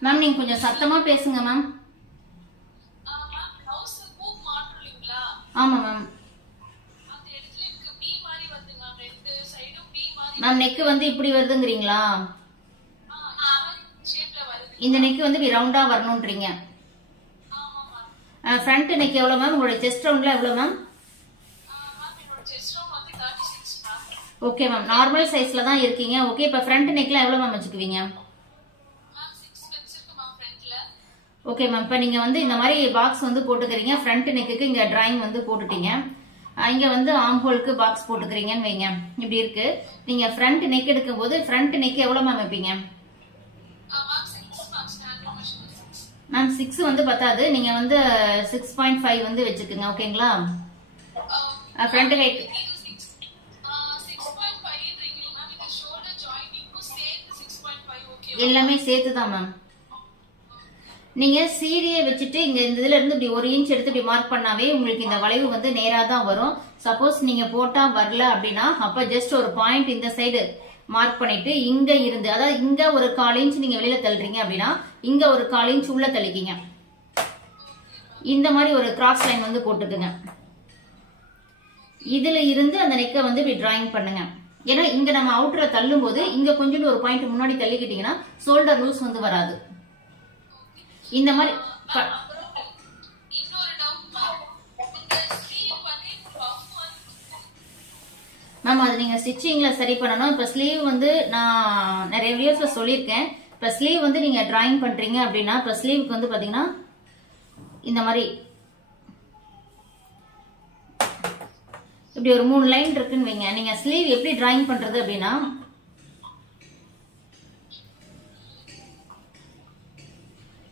மேம் நீங்க கொஞ்சம் சத்தமா பேசுங்க மேம். மேம் பிளவுஸ் பூக் மாட்டறீங்களா? ஆமா மேம். அந்த இடத்துல எனக்கு பீ மாதிரி வருது மேம். ரெண்டு சைடும் பீ மாதிரி. மேம் நெக் வந்து இப்படி வருதுங்கறீங்களா? ஷேப்ல வருது. இந்த நெக் வந்து இப்படி ரவுண்டா வரணும்ன்றீங்க. ஃப்ரண்ட் நெக் எவ்வளவு மேம்? உங்களுடைய செஸ்ட் ரவுண்ட்ல எவ்வளவு மேம்? என்னோட செஸ்ட் ரவுண்ட் வந்து 36 மேம். Okay ma'am. நார்மல் சைஸ்ல தான் இருக்கீங்க. ஓகே. இப்ப ஃப்ரண்ட் நெக்ல எவ்வளவு மேம் வச்சுக்குவீங்க? மேம் 6 வெச்சிருக்கு மேம் ஃப்ரண்ட்ல. Okay ma'am. இப்ப நீங்க வந்து இந்த மாதிரி பாக்ஸ் வந்து போட்டுக்கிறீங்க. ஃப்ரண்ட் நெக்குக்கு இங்க டிராயிங் வந்து போட்டுட்டீங்க. இங்க வந்து ஆம்போலுக்கு பாக்ஸ் போட்டுக்கிறீங்கன்னு வைங்க. இப்படி இருக்கு. நீங்க ஃப்ரண்ட் நெக் எடுக்கும் போது ஃப்ரண்ட் நெக் எவ்வளவு மேம் வைப்பீங்க? மேம் 6 வந்து பத்தாது. நீங்க வந்து 6.5 வந்து வச்சுக்கோங்க. ஓகேங்களா? ஃப்ரண்ட் ஹைட் 6.5ன்றீங்க மேம். இந்த ஷோல்டர் ஜாயினிங்க்கு சேர்த்து 6.5 ஓகே. எல்லாமே சேர்த்து தான் மேம். நீங்க சீடியை வச்சுட்டு இங்க இந்த இதுல இருந்து இப்படி 1 இன்ச் எடுத்து இப்படி மார்க் பண்ணாவே உங்களுக்கு இந்த வளைவு வந்து நேரா தான் வரும். சப்போஸ் நீங்க போட்டா வரல அப்படின்னா அப்ப ஜஸ்ட் ஒரு பாயிண்ட் இந்த சைடு மார்க் பண்ணிட்டு இங்க இருந்து, அதாவது இங்க ஒரு 1/4 இன்ச் நீங்க வெளியில தள்ளுறீங்க அப்படின்னா இங்க ஒரு 1/4 இன்ச் உள்ள தள்ளிக்கிங்க. இந்த மாதிரி ஒரு கிராஸ் லைன் வந்து போட்டுக்குங்க. இதுல இருந்து அந்த நெக்கை வந்து இப்படி டிராயிங் பண்ணுங்க. ஏன்னா இங்க நம்ம அவுட்டரை தள்ளும் போது இங்க கொஞ்சம் ஒரு பாயிண்ட் முன்னாடி தள்ளிக்கிட்டீங்கன்னா ஷோல்டர் லூஸ் வந்து வராது. இந்த மாதிரி இன்னொரு டவுட் மேம். இந்த ஸ்லீவ் வந்து பஃப் மேம் அது நீங்க ஸ்டிச்சிங்ல சரி பண்ணணும். இப்ப ஸ்லீவ் வந்து நான் நிறைய வீடியோஸ்ல சொல்லியிருக்கேன். இப்ப ஸ்லீவ் வந்து நீங்க டிராயிங் பண்றீங்க அப்படின்னா இப்ப ஸ்லீவுக்கு வந்து பாத்தீங்கன்னா இந்த மாதிரி இப்படி ஒரு 3 லைன் இருக்குன்னு வைங்க. நீங்க ஸ்லீவ் எப்படி டிராயிங் பண்றது அப்படின்னா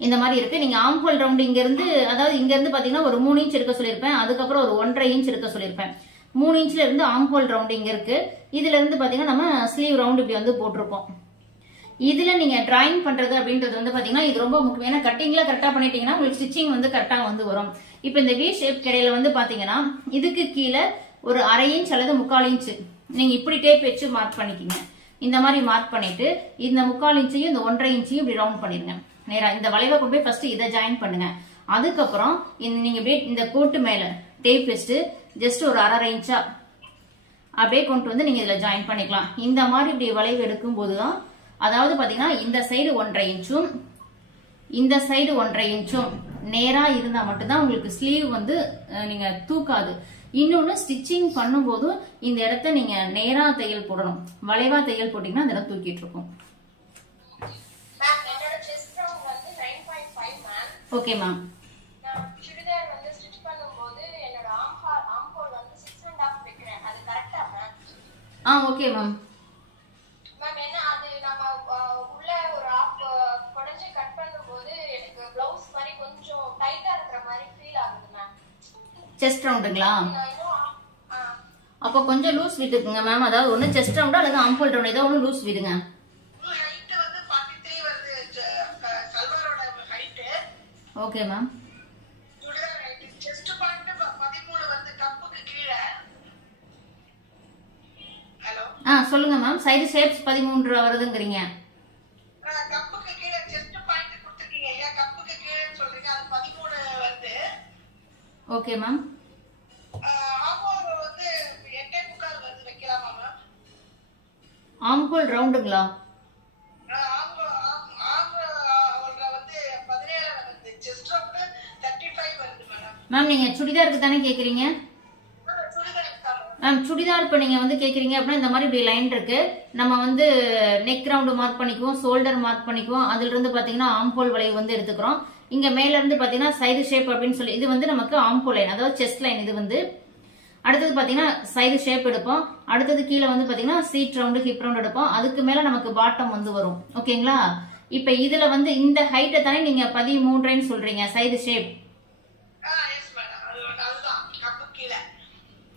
இந்த மாதிரி இருக்கு. நீங்க ஆம்போல் ரவுண்ட் இங்க இருந்து, அதாவது இங்க இருந்து பாத்தீங்கன்னா ஒரு 3 இன்ச் எடுக்க சொல்லியிருப்பேன். அதுக்கப்புறம் ஒரு 1.5 இன்ச் எடுக்க சொல்லியிருப்பேன். 3 இன்ச்ல இருந்து ஆம்போல் ரவுண்ட் இங்க இருக்கு. இதுல இருந்து பாத்தீங்கன்னா நம்ம ஸ்லீவ் ரவுண்ட் இப்படி வந்து போட்டிருப்போம். இதுல நீங்க டிராயிங் பண்றது அப்படின்றது வந்து பாத்தீங்கன்னா இது ரொம்ப முக்கியம். ஏன்னா கட்டிங்ல கரெக்டா பண்ணிட்டீங்கன்னா உங்களுக்கு ஸ்டிச்சிங் வந்து கரெக்டா வந்து வரும். இப்ப இந்த வி ஷேப் கிடையில வந்து பாத்தீங்கன்னா இதுக்கு கீழே ஒரு 1/2 இன்ச் அல்லது 3/4 இன்ச் நீங்க இப்படி டேப் வச்சு மார்க் பண்ணிக்கிங்க. இந்த மாதிரி மார்க் பண்ணிட்டு இந்த 3/4 இன்ச்சையும் இந்த 1.5 இன்ச்சையும் இப்படி ரவுண்ட் பண்ணிருங்க. நேரா இந்த வளைவை கொண்டு போய் ஃபர்ஸ்ட் இதை ஜாயின் பண்ணுங்க. அதுக்கப்புறம் நீங்க அப்படியே இந்த கோட்டு மேல டேப் வச்சுட்டு ஜஸ்ட் ஒரு 1/2 இன்ச்சா அப்படியே கொண்டு வந்து நீங்க இதுல ஜாயின் பண்ணிக்கலாம். இந்த மாதிரி இப்படி வளைவு எடுக்கும் போதுதான், அதாவது பாத்தீங்கன்னா இந்த சைடு 1.5 இன்ச்சும் இந்த சைடு 1.5 இன்ச்சும் நேரா இருந்தா மட்டும்தான் உங்களுக்கு ஸ்லீவ் வந்து நீங்க தூக்காது. இன்னொன்னு ஸ்டிச்சிங் பண்ணும் போதும் இந்த இடத்த நீங்க நேரா தையல் போடணும். வளைவா தையல் போட்டீங்கன்னா அந்த இடம் தூக்கிட்டு இருக்கும். Okay ma'am. சுடிதார் வந்து ஸ்டிட்ச் பண்ணும்போது என்னோட ஆம்போல் வந்து 6.5 வைக்கிறேன். அது கரெக்ட்டா மேம்? Okay ma'am. மேம் என்ன அது நம்ம உள்ள ஒரு ஆஃப் குடஞ்சு கட் பண்ணும்போது எனக்கு ப்ளவுஸ் மாதிரி கொஞ்சம் டைட்டா இருக்கிற மாதிரி ஃபீல் ஆகுது மேம். செஸ்ட் ரவுண்டுங்களா? அப்ப கொஞ்சம் லூஸ் விட்டுக்குங்க மேம். அதாவது ஒண்ணு செஸ்ட் ரவுண்ட் அல்லது ஆம்போல் ரவுண்ட் ஏதோ ஒண்ணு லூஸ் விடுங்க. Okay ma'am. செஸ்ட் பாயிண்ட் 13 சொல்லுங்க மேம். Side shapes 13 வருதுங்கறீங்க. கப்புக்கு கீழ செஸ்ட் பாயிண்ட் கொடுத்திருக்கீங்க இல்லையா, கப்புக்கு கீழ சொல்றீங்க, அது 13 வருது. Okay ma'am. ஆம்ஹோல் வந்து 8.25 வருது, வைக்கலாமா மேம்? ஆம்ஹோல் ரவுண்டுங்களா? மேம் நீங்க சுடிதாருக்கு தானே கேக்குறீங்க? மேம் சுடிதார் இப்ப நீங்க வந்து கேக்குறீங்க அப்படின்னா இந்த மாதிரி இப்படி லைன் இருக்கு. நம்ம வந்து நெக் ரவுண்ட் மார்க் பண்ணிக்குவோம், ஷோல்டர் மார்க் பண்ணிக்குவோம். அதுல இருந்து பாத்தீங்கன்னா ஆம்ஹோல் வளைவு வந்து எடுத்துக்கிறோம். இங்க மேல இருந்து பாத்தீங்கன்னா சைடு ஷேப் அப்படின்னு சொல்லி இது வந்து நமக்கு ஆம்ஹோல் லைன், அதாவது செஸ்ட் லைன். இது வந்து அடுத்தது பாத்தீங்கன்னா சைடு ஷேப் எடுப்போம். அடுத்தது கீழே வந்து பாத்தீங்கன்னா சீட் ரவுண்டு, ஹிப் ரவுண்ட் எடுப்போம். அதுக்கு மேல நமக்கு பாட்டம் வந்து வரும். ஓகேங்களா? இப்ப இதுல வந்து இந்த ஹைட்டை தானே நீங்க 13 சொல்றீங்க சைடு ஷேப்.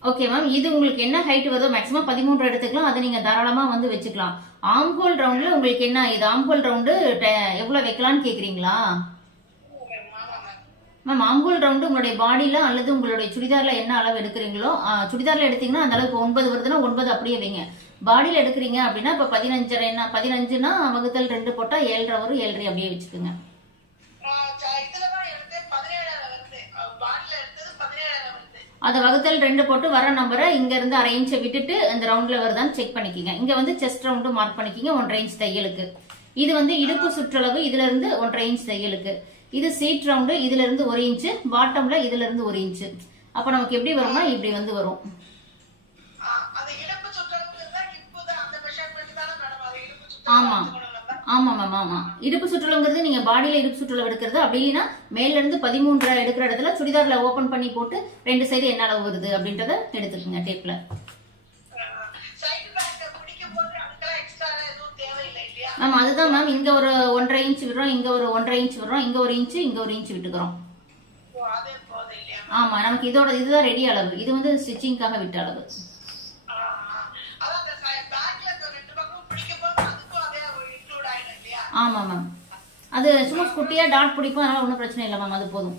Okay ma'am. இது உங்களுக்கு என்ன ஹைட் வருதோ மேக்ஸிமம் 13 எடுத்துக்கலாம். அதை நீங்க தாராளமா வந்து வச்சுக்கலாம். ஆம்ஹோல் ரவுண்ட்ல உங்களுக்கு என்ன இது ஆம்ஹோல் ரவுண்டு எவ்வளவு வைக்கலாம்னு கேக்குறீங்களா? மேம் ஆம்ஹோல் ரவுண்டு உங்களுடைய பாடியில அல்லது உங்களுடைய சுடிதார்ல என்ன அளவு எடுக்கிறீங்களோ, சுடிதார்ல எடுத்தீங்கன்னா அந்த அளவுக்கு 9 வருதுன்னா 9 அப்படியே வைங்க. பாடியில எடுக்கிறீங்க அப்படின்னா இப்ப 15னா வகுத்தல் 2 போட்டா 7.5 வரும். 7.5 அப்படியே வச்சுக்கோங்க. அத வகுத்தல் 2 போட்டு வர நம்பரை இங்க இருந்து 1/2 இன்ச் விட்டுட்டு அந்த ரவுண்ட்ல வருதான்னு செக் பண்ணிக்கீங்க. இங்க வந்து செஸ்ட் ரவுண்டு மார்க் பண்ணிக்கீங்க 1/2 இன்ச் தையலுக்கு. இது வந்து இடுப்பு சுற்றளவு, இதுல இருந்து 1/2 இன்ச் தையலுக்கு. இது சீட் ரவுண்டு, இதுல இருந்து 1 இன்ச், பாட்டம்ல இதுல இருந்து 1 இன்ச். அப்ப நமக்கு எப்படி வரும்னா இப்படி வந்து வரும். ஆமா ஆமா மேம். ஆமா இடுப்பு சுற்றளவுங்கிறது நீங்க பாடியில இடுப்பு சுற்றளவு எடுக்கிறது. அப்படி இல்லைன்னா மேல இருந்து 13 எடுக்கிற இடத்துல சுடிதார்ல ஓபன் பண்ணி போட்டு 2 சைடு என்ன அளவு வருது அப்படின்றத எடுத்துக்கோங்க டேப்ல. மேம் அதுதான் மேம். இங்க ஒரு 1/2 இன்ச் விடுறோம், இங்க ஒரு 1/2 இன்ச் விடுறோம், இங்க 1 இன்ச், இங்க 1 இன்ச் விட்டுக்கிறோம். ஆமா நமக்கு இதோட இதுதான் ரெடி அளவு. இது வந்து ஸ்டிச்சிங்காக விட்ட அளவு. ஆமா மேம். அது சும்மா குட்டியா டாட் பிடிப்போம், அதனால ஒன்றும் பிரச்சனை இல்லை மேம். அது போதும்.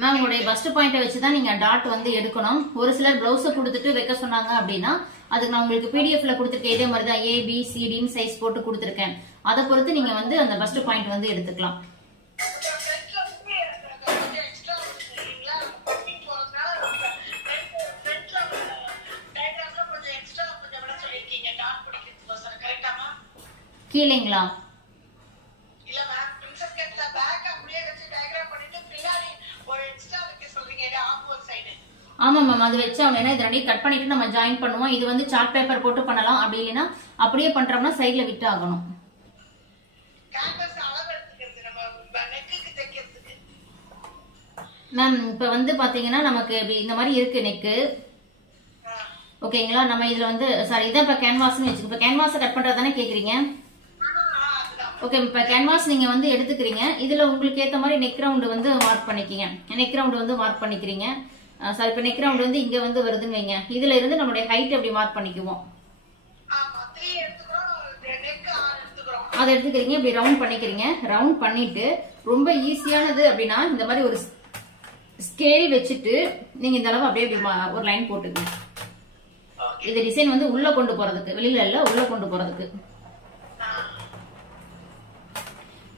மேம் உங்களுடைய பஸ்ட் பாயிண்ட வச்சு தான் நீங்க டாட் வந்து எடுக்கணும். ஒரு சிலர் பிளவுஸை கொடுத்துட்டு வைக்க சொன்னாங்க அப்படின்னா அதுக்கு நான் உங்களுக்கு பிடிஎஃப்ல கொடுத்துருக்கேன். இதே மாதிரி தான் ABCD சைஸ் போட்டு கொடுத்துருக்கேன். அதை பொறுத்து நீங்க வந்து அந்த பஸ்ட் பாயிண்ட் வந்து எடுத்துக்கலாம். கீழேங்களா? ஆமா மேம். அது வச்சு அவன் இது ரெண்டையும் கட் பண்ணிட்டு நம்ம ஜாயின் பண்ணுவோம். இது வந்து சார்ட் பேப்பர் போட்டு பண்ணலாம். அப்படி இல்லைன்னா அப்படியே பண்றோம்னா சைட்ல விட்டு ஆகணும். மேம் இப்ப வந்து பாத்தீங்கன்னா நமக்கு இந்த மாதிரி இருக்கு நெக்கு. ஓகேங்களா? நம்ம இதுல வந்து சாரி இதான் இப்ப கேன்வாஸ்னு வச்சுக்கோ. இப்ப கேன்வாஸ் கட் பண்றதானே கேக்குறீங்க? ஓகே. இப்ப கேன்வாஸ் நீங்க வந்து எடுத்துக்கிறீங்க. இதுல உங்களுக்கு ஏத்த மாதிரி நெக் ரவுண்ட் வந்து மார்க் பண்ணிக்கீங்க. நெக் ரவுண்ட் வந்து மார்க் பண்ணிக்கிறீங்க. சாரி இப்ப நெக் ரவுண்ட் வந்து இங்க வந்து வருதுன்னு வைங்க. இதுல இருந்து நம்மளுடைய ஹைட் அப்படி மார்க் பண்ணிக்குவோம். அதை எடுத்துக்கிறீங்க, இப்படி ரவுண்ட் பண்ணிக்கிறீங்க. ரவுண்ட் பண்ணிட்டு ரொம்ப ஈஸியானது அப்படின்னா இந்த மாதிரி ஒரு ஸ்கேல் வச்சுட்டு நீங்க இந்த அளவு அப்படியே ஒரு லைன் போட்டுக்கணும். இந்த டிசைன் வந்து உள்ள கொண்டு போறதுக்கு, வெளியில இல்ல உள்ள கொண்டு போறதுக்கு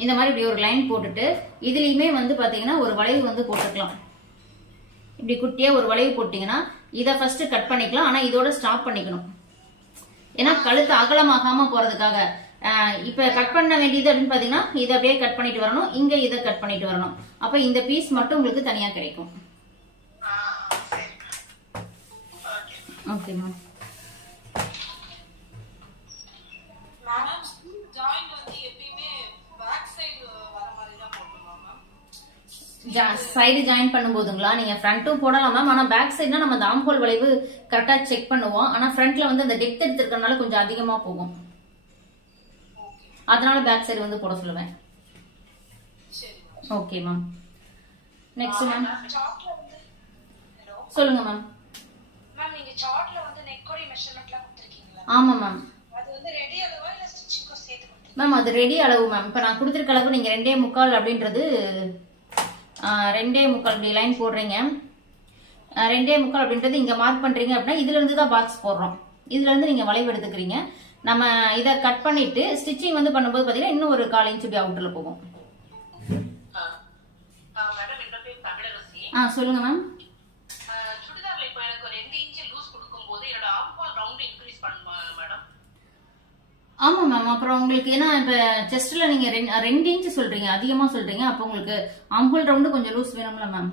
இந்த மாதிரி இப்படி ஒரு லைன் போட்டுட்டு இதுலயுமே வந்து பாத்தீங்கன்னா ஒரு வளைவு வந்து போட்டுக்கலாம். இப்படி குட்டியா ஒரு வளைவு போட்டீங்கன்னா இதை ஃபர்ஸ்ட் கட் பண்ணிக்கலாம். ஆனா இதோட ஸ்டாப் பண்ணிக்கணும். ஏன்னா கழுத்து அகலமாகாம போறதுக்காக. இப்ப கட் பண்ண வேண்டியது அப்படின்னு பாத்தீங்கன்னா இதை அப்படியே கட் பண்ணிட்டு வரணும், இங்க இதை கட் பண்ணிட்டு வரணும். அப்ப இந்த பீஸ் மட்டும் உங்களுக்கு தனியா கிடைக்கும். Okay ma'am. சைடு ஜாயின் பண்ணும்போதுங்களா நீங்க ஃப்ரண்ட்டும் போடலாம் மேம். ஆனா பேக் சைடுனா நம்ம அந்த ஆம்ஹோல் வளைவு கரெக்டா செக் பண்ணுவோம். ஆனா ஃப்ரண்ட்ல வந்து அந்த டெப்த் எடுத்துக்கிறதுனால கொஞ்சம் அதிகமா போகும். அதனால பேக் சைடு வந்து போட சொல்லுவேன். Okay ma'am. நெக்ஸ்ட் மேம் சொல்லுங்க மேம். மேம் நீங்க சார்ட்ல வந்து நெக்கோட மெஷர்மென்ட்லாம் கொடுத்திருக்கீங்களா? ஆமா மேம். வந்து ரெடி அளவா இல்ல ஸ்டிச்சிங்கும் சேர்த்து கொடுத்துருக்கீங்க? மேம் அது ரெடி அளவு மேம். இப்ப நான் கொடுத்துருக்க அளவு நீங்க 2.25 அப்படின்றது 2.25 இப்படி லைன் போடுறீங்க. 2.25 அப்படின்றது இங்க மார்க் பண்றீங்க அப்படின்னா இதுல இருந்து தான் பாக்ஸ் போடுறோம். இதுல இருந்து நீங்க வளைவு எடுத்துக்கிறீங்க. நம்ம இதை கட் பண்ணிட்டு ஸ்டிச்சிங் வந்து பண்ணும்போது பாத்தீங்கன்னா இன்னும் ஒரு 1/4 இன்ச் இப்படி அவுட்டர்ல போகும். மேடம் என்னோட பேர் தமிழரசி. சொல்லுங்க மேம். சுடிதார்ல இப்போ எனக்கு ஒரு 2 இன்ச் லூஸ் கொடுக்கும்போது என்னோட ஆர்ம்ஹோல் ரவுண்ட் இன்க்ரீஸ் பண்ணுமா மேடம்? ஆமா மேம். அப்புறம் உங்களுக்கு ஏன்னா இப்ப செஸ்ட்ல நீங்க 2 இன்ச் சொல்றீங்க, அதிகமா சொல்றீங்க. அப்ப உங்களுக்கு ஆர்ம்ஹோல் ரவுண்ட் கொஞ்சம் லூஸ் வேணும்ல மேம்.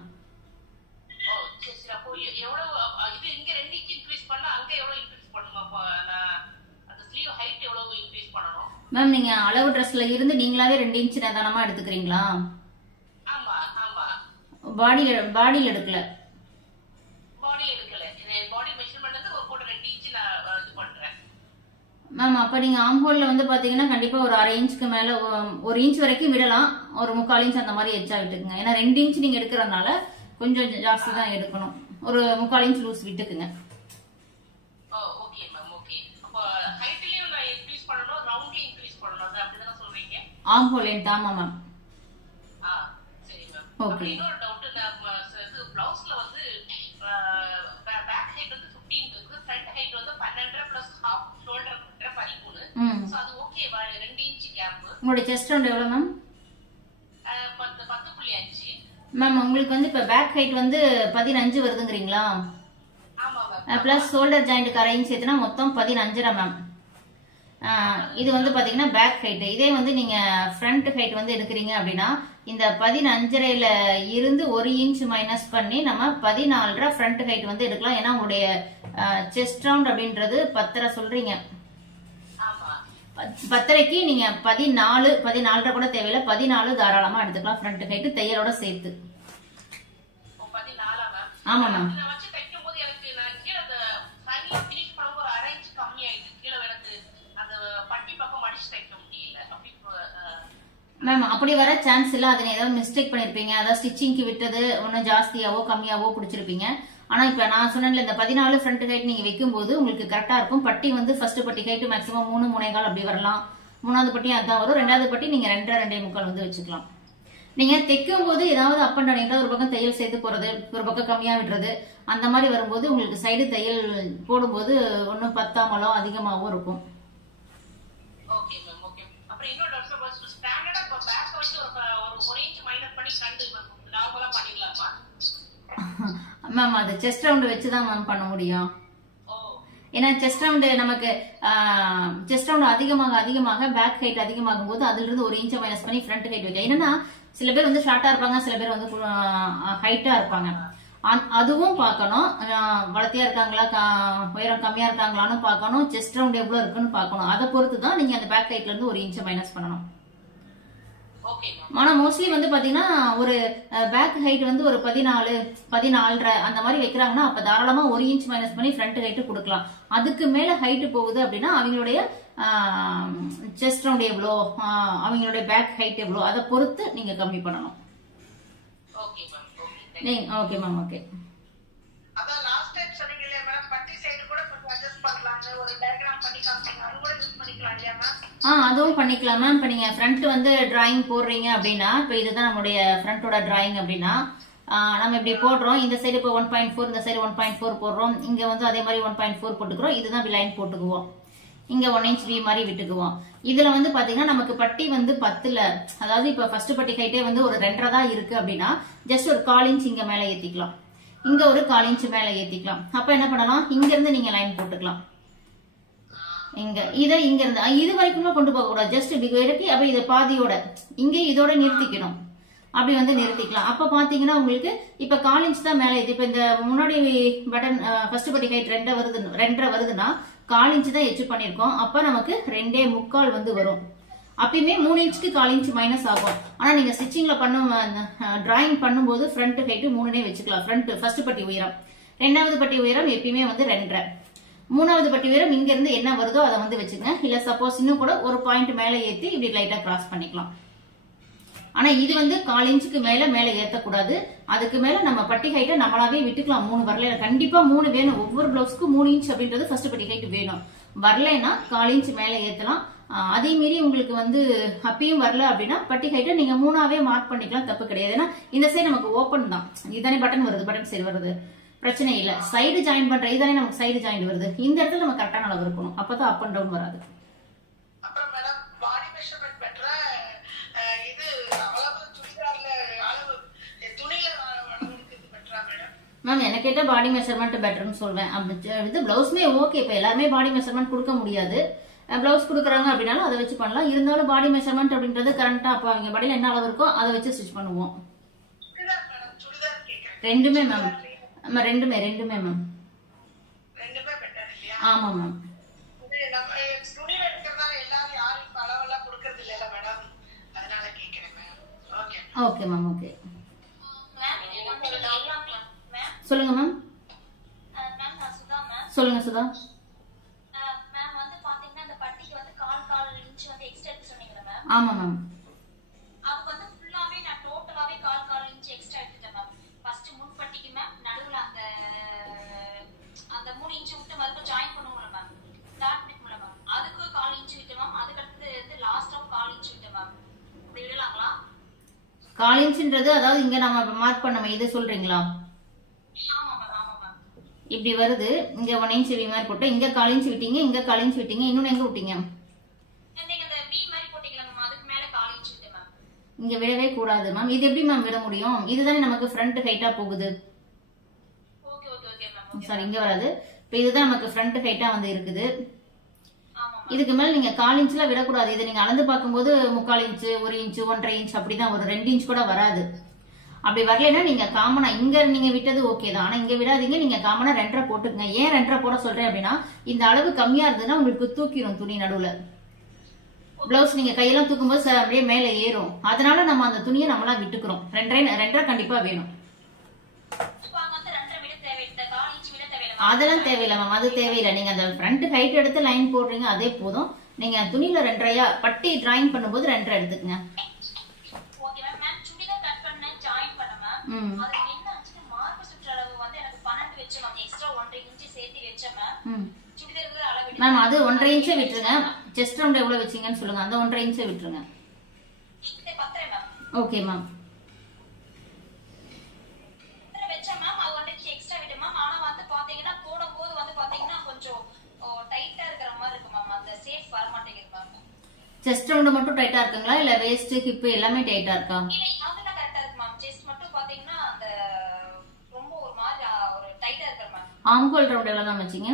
ஓ சரி சரி. அப்போ எவ்வளவு இது இங்க 2 இன்ச் இன்க்ரீஸ் பண்ணா அங்க எவ்வளவு இன்க்ரீஸ் பண்ணுமா? அப்போ அந்த ஸ்லீவ் ஹைட் எவ்வளவு இன்க்ரீஸ் பண்ணனும்? மேம் நீங்க அளவு ட்ரெஸ்ல இருந்து நீங்களாவே 2 இன்ச் நிதானமா எடுத்துக்கிறீங்களா? ஆமா ஆமா. பாடியில எடுக்கல. பாடி எடுக்கல. பாடி மெஷர்மென்ட் வந்து ஒரு 2 இன்ச் நான் இது பண்றேன். மேம் அப்ப நீங்க ஆர்ம்ஹோல்ல வந்து பாத்தீங்கன்னா கண்டிப்பா ஒரு 1/2 இன்ச்சுக்கு மேல 1 இன்ச் வரைக்கும் விடலாம். ஒரு 3/4 இன்ச் அந்த மாதிரி எச்சா விட்டுக்குங்க. ஏன்னா 2 இன்ச் நீங்க எடுக்கிறதுனால கொஞ்சம் ஜாஸ்தி தான் எடுக்கணும். ஒரு 3/4 இன்ச் லூஸ் விட்டுக்குங்க. Okay ma'am. ஓகே. அப்ப ஹைட்லயும் நான் இன்க்ரீஸ் பண்ணனும், ரவுண்ட்லயும் இன்க்ரீஸ் பண்ணனும். அப்படி தான சொல்றீங்க? ஆர்ம்ஹோல் லென்த் ஆமா மேம். சரி மேம். ஓகே. அப்புறம் இன்னொரு டவுட், இது ப்ளவுஸ்ல வந்து பேக் ஹைட் வந்து 15 இருக்கு, ஃப்ரண்ட் ஹைட் வந்து 12 பிளஸ் ஹாஃப் ஷோல்டர் 13. சோ அது ஓகேவா? 2 இன்ச் கேப். உங்களோட செஸ்ட் ரவுண்ட் எவ்வளவு மேம்? 10.5. மேம் உங்களுக்கு வந்து இப்ப பேக் ஹைட் வந்து 15 வருதுங்கிறீங்களா? ஆமா மேம். பிளஸ் ஷோல்டர் ஜாயிண்ட் கரையும் சேர்த்துனா மொத்தம் 15.5 மேம். இது வந்து பாத்தீங்கன்னா பேக் ஹைட். இதே வந்து நீங்க ஃப்ரண்ட் ஹைட் வந்து எடுக்கிறீங்க அப்படின்னா இந்த 15.5ல இருந்து 1 இன்ச் மைனஸ் பண்ணி நம்ம 14.5 ஃப்ரண்ட் ஹைட் வந்து எடுக்கலாம். ஏன்னா உங்களுடைய செஸ்ட் ரவுண்ட் அப்படின்றது 10.5 சொல்றீங்க. 10.5க்கு நீங்க 14 கூட தேவையில்லை, 14 தாராளமா எடுத்துக்கலாம் ஃப்ரண்ட் ஹைட் தையலோட சேர்த்து. 14 மேம். ஆமா மேம். நான் வச்சு தைக்கும்போது எனக்கு நான் கீழ அந்த ஃபைனலா ஃபினிஷ் பண்ணும்போது ஒரு 1/2 இன்ச் கம்மி ஆயிடுச்சு. கீழ எனக்கு அந்த பட்டி பக்கம் அடிச்சு தைக்க முடியல. அப்படி மேம் அப்படி வர சான்ஸ் இல்ல. அதை ஏதாவது மிஸ்டேக் பண்ணிருப்பீங்க. அதாவது ஸ்டிச்சிங்க்கு விட்டது ஒன்னும் ஜாஸ்தியாவோ கம்மியாவோ பிடிச்சிருப்பீங்க. ஆனா இப்ப நான் சொன்னேன்ல இந்த 14 ஃப்ரண்ட் ஹைட் நீங்க வைக்கும் போது உங்களுக்கு கரெக்டா இருக்கும். பட்டி வந்து ஃபர்ஸ்ட் பட்டி ஹைட் மேக்ஸிமம் 3 3/4 அப்படி வரலாம். 3வது பட்டி அதான் வரும். 2வது பட்டி நீங்க 2 2.25 வந்து வச்சுக்கலாம். நீங்க தைக்கும் போது ஏதாவது அப் அண்ட் டவுன் ஒரு பக்கம் தையல் சேர்த்து போறது, ஒரு பக்கம் கம்மியா விடுறது, அந்த மாதிரி வரும்போது உங்களுக்கு சைடு தையல் போடும்போது ஒன்னும் 10 அதிகமாகவும் இருக்கும். Okay ma'am. ஓகே. அப்புறம் இன்னொரு டவுட், ஸ்டாண்டர்டா இப்ப பேக் வச்சு ஒரு 1 இன்ச் மைனஸ் பண்ணி ஃப்ரண்ட் நார்மலா பண்ணிடலாமா? மேம் அது செஸ்ட் ரவுண்ட் வச்சுதான் மேம் பண்ண முடியும். ஏன்னா செஸ்ட் ரவுண்ட் நமக்கு செஸ்ட் ரவுண்ட் அதிகமாக பேக் ஹைட் அதிகமாகும் போது அதுல இருந்து 1 இன்ச் மைனஸ் பண்ணி ஃப்ரண்ட் ஹைட் வைக்கலாம். என்னன்னா சில பேர் வந்து ஷார்ட்டா இருப்பாங்க, சில பேர் வந்து ஹைட்டா இருப்பாங்க. அதுவும் பார்க்கணும். வளர்த்தியா இருக்காங்களா, உயரம் கம்மியா இருக்காங்களான்னு பார்க்கணும். செஸ்ட் ரவுண்ட் எவ்வளவு இருக்குன்னு பார்க்கணும். அதை பொறுத்து தான் நீங்க அந்த பேக் ஹைட்ல இருந்து 1 இன்ச் மைனஸ் பண்ணணும். ஆனா மோஸ்ட்லி வந்து பாத்தீங்கன்னா ஒரு பேக் ஹைட் வந்து ஒரு 14 அந்த மாதிரி வைக்கிறாங்கன்னா அப்ப தாராளமா 1 இன்ச் மைனஸ் பண்ணி ஃப்ரண்ட் ஹைட் கொடுக்கலாம். அதுக்கு மேல ஹைட் போகுது அப்படின்னா அவங்களுடைய செஸ்ட் ரவுண்ட் எவ்வளோ, அவங்களுடைய பேக் ஹைட் எவ்வளோ, அதை பொறுத்து நீங்க கம்மி பண்ணணும். Okay ma'am. ஓகே. அதான் லாஸ்ட் டைம் சொன்னீங்க இல்லையா மேம், பட்டி சைடு கூட கொஞ்சம் அட்ஜஸ்ட் பண்ணலாம்னு ஒரு டயகிராம் பண்ணி காமிச்சீங்க. அது கூட யூஸ் பண்ணிக்கலாம் இல்லையா மேம்? அதுவும் பண்ணிக்கலாம் மேம். இப்ப நீங்க ஃப்ரண்ட் வந்து டிராயிங் போடுறீங்க அப்படின்னா, இப்ப இதுதான் நம்மளுடைய ஃப்ரண்டோட டிராயிங் அப்படின்னா நம்ம இப்படி போடுறோம். இந்த சைடு இப்போ 1.4, இந்த சைடு 1.4 போடுறோம். இங்க வந்து அதே மாதிரி 1.4 போட்டுக்கிறோம். இதுதான் லைன் போட்டுக்குவோம். இங்க 1 இன்ச் வி மாதிரி விட்டுக்குவோம். இதுல வந்து பாத்தீங்கன்னா நமக்கு பட்டி வந்து 10ல, அதாவது இப்ப ஃபர்ஸ்ட் பட்டி ஹைட்டே வந்து ஒரு 2.5 தான் இருக்கு அப்படின்னா ஜஸ்ட் ஒரு 1/4 இன்ச் இங்க மேல ஏத்திக்கலாம். இங்க ஒரு 1/4 இன்ச் மேல ஏத்திக்கலாம். அப்ப என்ன பண்ணலாம், இங்க இருந்து நீங்க லைன் போட்டுக்கலாம். இங்க இருந்து இது வரைக்குமே கொண்டு போக கூடாது. ஜஸ்ட் இப்படி இறக்கி அப்ப இதை பாதியோட இங்க இதோட நிறுத்திக்கணும். அப்படி வந்து நிறுத்திக்கலாம். அப்ப பாத்தீங்கன்னா உங்களுக்கு இப்ப 1/4 இன்ச் தான் மேல. இப்ப இந்த முன்னாடி பட்டன் ஃபர்ஸ்ட் பட்டி ஹைட் 2.5 வருதுன்னா 1/4 இன்ச் தான் எச்சு பண்ணிருக்கோம். அப்ப நமக்கு 2.25 வந்து வரும். அப்பயுமே 3 இன்ச்சுக்கு 1/4 இன்ச் மைனஸ் ஆகும். ஆனா நீங்க ஸ்டிச்சிங்ல டிராயிங் பண்ணும்போது ஃப்ரண்ட் ஹைட் 3 வச்சுக்கலாம். ஃபர்ஸ்ட் பட்டி உயரம், 2வது பட்டி உயரம் எப்பயுமே வந்து 2.5, 3வது பட்டி உயரம் இங்க இருந்து என்ன வருதோ அதை வந்து வச்சுங்க. இல்ல சப்போஸ் இன்னும் கூட ஒரு பாயிண்ட் மேல ஏத்தி இப்படி லைட்டா கிராஸ் பண்ணிக்கலாம். ஆனா இது வந்து 1/4 இன்ச்சுக்கு மேல ஏத்தக்கூடாது. அதுக்கு மேல நம்ம பட்டி ஹைட்டை நம்மளாவே விட்டுக்கலாம். 3 வரல, கண்டிப்பா 3 வேணும். ஒவ்வொரு பிளவுஸ்க்கு 3 இன்ச் அப்படின்றது ஃபர்ஸ்ட் பட்டி ஹைட் வேணும். வரலைன்னா 1/4 இன்ச் மேல ஏத்தலாம். அதே மீறி உங்களுக்கு வந்து அப்பயும் வரல அப்படின்னா பட்டி ஹைட்டை நீங்க 3ஆவே மார்க் பண்ணிக்கலாம், தப்பு கிடையாது. ஏன்னா இந்த சைடு நமக்கு ஓப்பன் தான், இதுதானே பட்டன் வருது, பட்டன் சைடு வருது, பிரச்சனை இல்ல. சைடு ஜாயின் பண்ற இதுதானே நமக்கு சைடு ஜாயின் வருது, இந்த இடத்துல நம்ம கரெக்டான அளவு இருக்கணும், அப்பதான் அப் அண்ட் டவுன் வராது. அப்புறம் மேடம் பாடி மெஷர்மெண்ட் பெற்ற இது அளவு சுடிதார்ல அளவு துணியில அளவு இருக்குது பெற்றா மேடம்? மேம் எனக்கு கேட்ட பாடி மெஷர்மெண்ட் பெட்டர்னு சொல்வேன். இது பிளவுஸ்மே ஓகே, இப்ப எல்லாருமே பாடி மெஷர்மெண்ட் கொடுக்க முடியாது. பிளவுஸ் கொடுக்குறாங்க அப்படின்னாலும் அதை வச்சு பண்ணலாம். இருந்தாலும் பாடி மெஷர்மெண்ட் அப்படின்றது கரெக்டா அப்ப அவங்க பாடியில என்ன அளவு இருக்கோ அதை வச்சு ஸ்டிச் பண்ணுவோம். ரெண்டுமே மேம், ரெண்டுமே மேம், ரெண்டுமே பெட்டர் இல்லையா? ஆமா மேம். நம்ம துணியில எடுக்கிறதால எல்லாரும் யாரும் இப்ப அளவெல்லாம் கொடுக்கறது இல்ல மேடம், அதனால கேக்குறேன் ma'am. Okay okay ma'am, okay. Ma'am சொல்லுங்க மேம். மேம் நான் சுதா மேம். சொல்லுங்க சுதா. மேம் வந்து பாத்தீங்கன்னா அந்த பட்டிக்கு வந்து 1/4 இன்ச் வந்து எக்ஸ்ட்ரா எடுத்து சொன்னீங்களா மேம்? ஆமா மேம். அது வந்து ஃபுல்லாவே நான் டோட்டலாவே 1/4 இன்ச் எக்ஸ்ட்ரா எடுத்துட்டேன் மேம். ஃபர்ஸ்ட் முன் பட்டிக்கு மேம் நடுவுல அந்த 3 இன்ச் விட்டு மறுபடியும் ஜாயின் பண்ணுவோம்ல மேம், டாட் பண்ணிக்கல மேம், அதுக்கு 1/4 இன்ச் விட்டு மேம், அதுக்கு அடுத்து வந்து லாஸ்டா 1/4 இன்ச் விட்டு மேம். அப்படி விடலாங்களா? 1/4 இன்ச்ன்றது அதாவது இங்க நம்ம மார்க் பண்ணோமே இது சொல்றீங்களா? ஆமா மேம், ஆமா மேம். இப்படி வருது, இங்க 1 இன்ச் வி மாதிரி போட்டு இங்க 1/4 இன்ச் விட்டீங்க, இங்க 1/4 இன்ச் விட்டீங்க, இன்னொன்னு எங்க விட்டீங்க? நீங்க அந்த வி மாதிரி போட்டீங்களா மேம், அதுக்கு மேல 1/4 இன்ச் விட்டு மேம். இங்க விடவே கூடாது மேம். இது எப்படி மேம் விட முடியும்? இதுதானே நமக்கு ஃப்ரண்ட் ஹைட்டா போகுது. Okay okay okay ma'am. Sorry, இங்க வராது. இப்ப இதுதான் நமக்கு ஃப்ரண்ட் ஹைட்டா வந்து இருக்குது. ஆமா மேம். இதுக்கு மேல நீங்க 1/4 இன்ச்ல விடக்கூடாது. இதை நீங்க அளந்து பார்க்கும்போது 3/4 இன்ச், 1 இன்ச், 1.5 இன்ச் அப்படிதான் ஒரு 2 இன்ச் கூட வராது. அப்படி வரலைன்னா நீங்க காமனா இங்க நீங்க விட்டது ஓகே தான், ஆனா இங்க விடாதீங்க. நீங்க காமனா 2.5 போட்டுக்கங்க. ஏன் 2.5 போட சொல்றேன் அப்படின்னா, இந்த அளவு கம்மியா இருந்ததுன்னா உங்களுக்கு தூக்கிடும் துணி நடுவுல. பிளவுஸ் நீங்க கையெல்லாம் தூக்கும்போது அப்படியே மேல ஏறும். அதனால நம்ம அந்த துணியை நம்மளா விட்டுக்கிறோம். 2.5 கண்டிப்பா வேணும். அதெல்லாம் தேவையில்லை மேம், அது தேவையில்லை. நீங்க அந்த ஃப்ரண்ட் ஹைட் எடுத்து லைன் போடுறீங்க, அதே போதும். நீங்க துணியில 2.5 பட்டி டிராயிங் பண்ணும்போது 2.5 எடுத்துக்கங்க. Okay ma'am. Ma'am churidar cut பண்ண ஜாயின் பண்ண மேம், அதுக்கு என்ன ஆச்சு, மார்க் சுற்றளவு வந்து எனக்கு 12 வெச்ச மேம், எக்ஸ்ட்ரா 1.5 இன்ச் சேர்த்து வெச்ச மேம். சுடிதாருக்கு அளவு மேம் அது 1.5 இன்ச்சே விட்டுருங்க. செஸ்ட் ரவுண்ட் எவ்வளவு வச்சீங்கன்னு சொல்லுங்க, அந்த 1.5 இன்ச்சே விட்டுருங்க. இது 10 மேம். Okay ma'am. வெச்ச மேம், அது 1 இன்ச் எக்ஸ்ட்ரா விட்டு மேம். ஆனா வந்து பாத்தீங்கன்னா போடும்போது வந்து பாத்தீங்கன்னா கொஞ்சம் டைட்டா இருக்கிற மாதிரி இருக்கு மேம், அந்த சேஃப் வர மாட்டேங்குது மேம். செஸ்ட் ரவுண்ட் மட்டும் டைட்டா இருக்குங்களா, இல்ல வேஸ்ட் ஹிப் எல்லாமே டைட்டா இருக்கா? இல்ல அதெல்லாம் கரெக்ட்டா இருக்கு மேம். செஸ்ட் மட்டும் பாத்தீங்கன்னா அந்த ரொம்ப ஒரு மாதிரி ஒரு டைட்டா இருக்கு மேம். ஆர்ம் ஹோல் ரவுண்ட் எவ்வளவு தான் வச்சீங்க?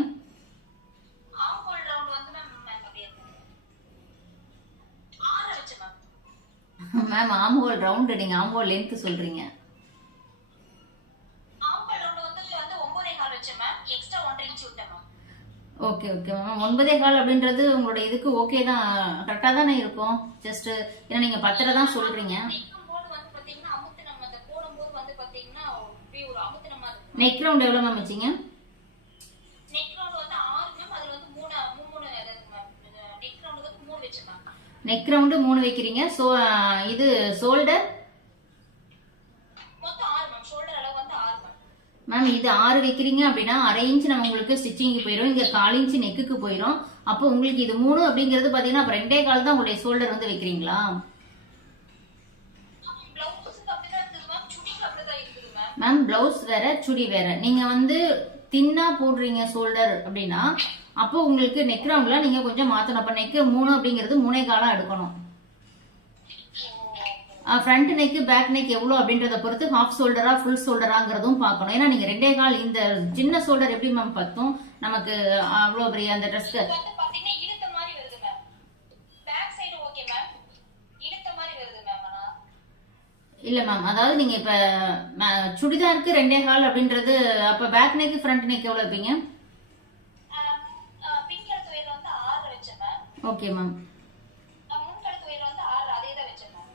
ஆர்ம் ஹோல் ரவுண்ட் வந்து மேம் அப்படியே 6 வெச்ச ma'am. Ma'am arm whole round நீங்க ஆர்ம் ஹோல் லென்த் சொல்றீங்க. ஆர்ம் ஹோல் ரவுண்ட் வந்து 9.5 வெச்ச மேம், எக்ஸ்ட்ரா 1.5 இன்ச் விட்டேன் மேம். Okay okay ma'am. 9.5 அப்படின்றது உங்களோட இதுக்கு ஓகே தான், கரெக்டா தானே இருக்கும். ஜஸ்ட் ஏன்னா நீங்க 10 தான் சொல்றீங்க. போது வந்து பாத்தீங்கன்னா அமுத்து நம்ம அந்த போடும்போது வந்து பாத்தீங்கன்னா அப்படியே ஒரு அமுத்து நம்ம நெக் ரவுண்ட் எவ்வளவு மேம் வச்சீங்க? நெக் ரவுண்ட் வந்து 6 மேம், அதுல வந்து 3 இருக்கு மேம். நெக் ரவுண்ட் வந்து 3 வெச்ச மேம். நெக் ரவுண்ட் 3 வைக்கிறீங்க. சோ இது ஷோல்டர் மொத்தம் 6 மேம். ஷோல்டர் அளவு வந்து 6 மேம். மேம் இது 6 வைக்கிறீங்க அப்படின்னா 1/2 இன்ச் நம்ம உங்களுக்கு ஸ்டிச்சிங்க்கு போயிடும், இங்க 1/4 இன்ச் நெக்குக்கு போயிடும். அப்போ உங்களுக்கு இது 3 அப்படிங்கிறது பாத்தீங்கன்னா அப்ப 2.25 தான் உங்களுடைய ஷோல்டர் வந்து வைக்கிறீங்களா? பிளவுஸ்க்கு அப்படிதான் இருக்குது மேம், சுடிக்கு அப்படிதான் இருக்குது மேம். மேம் பிளவுஸ் வேற சுடி வேற. நீங்க வந்து தின்னா போடுறீங்க ஷோல்டர் அப்படின்னா அப்போ உங்களுக்கு நெக் ரவுண்ட்ல நீங்க கொஞ்சம் மாத்தணும். அப்ப நெக் 3 அப்படிங்கிறது 3.25 எடுக்கணும். ஃப்ரண்ட் நெக் பேக் நெக் எவ்வளவு அப்படின்றத பொறுத்து ஹாஃப் ஷோல்டரா ஃபுல் ஷோல்டராங்கிறதும் பார்க்கணும். ஏன்னா நீங்க 2.25 இந்த சின்ன ஷோல்டர் எப்படி மேம் பத்தும் நமக்கு அவ்வளவு பெரிய அந்த ட்ரெஸ்க்கு வந்து பாத்தீங்கன்னா இழுத்த மாதிரி வருது ma'am. Back side okay ma'am, இழுத்த மாதிரி வருது மேம். ஆனா இல்ல மேம், அதாவது நீங்க இப்ப சுடிதாருக்கு 2.25 அப்படின்றது அப்ப பேக் நெக் ஃப்ரண்ட் நெக் எவ்வளவு வைப்பீங்க? பிங்க் கலர் உயரம் வந்து 6 வெச்ச மேம். Okay ma'am. முன் கலர் உயரம் வந்து 6 அதே தான் வெச்ச மேம்.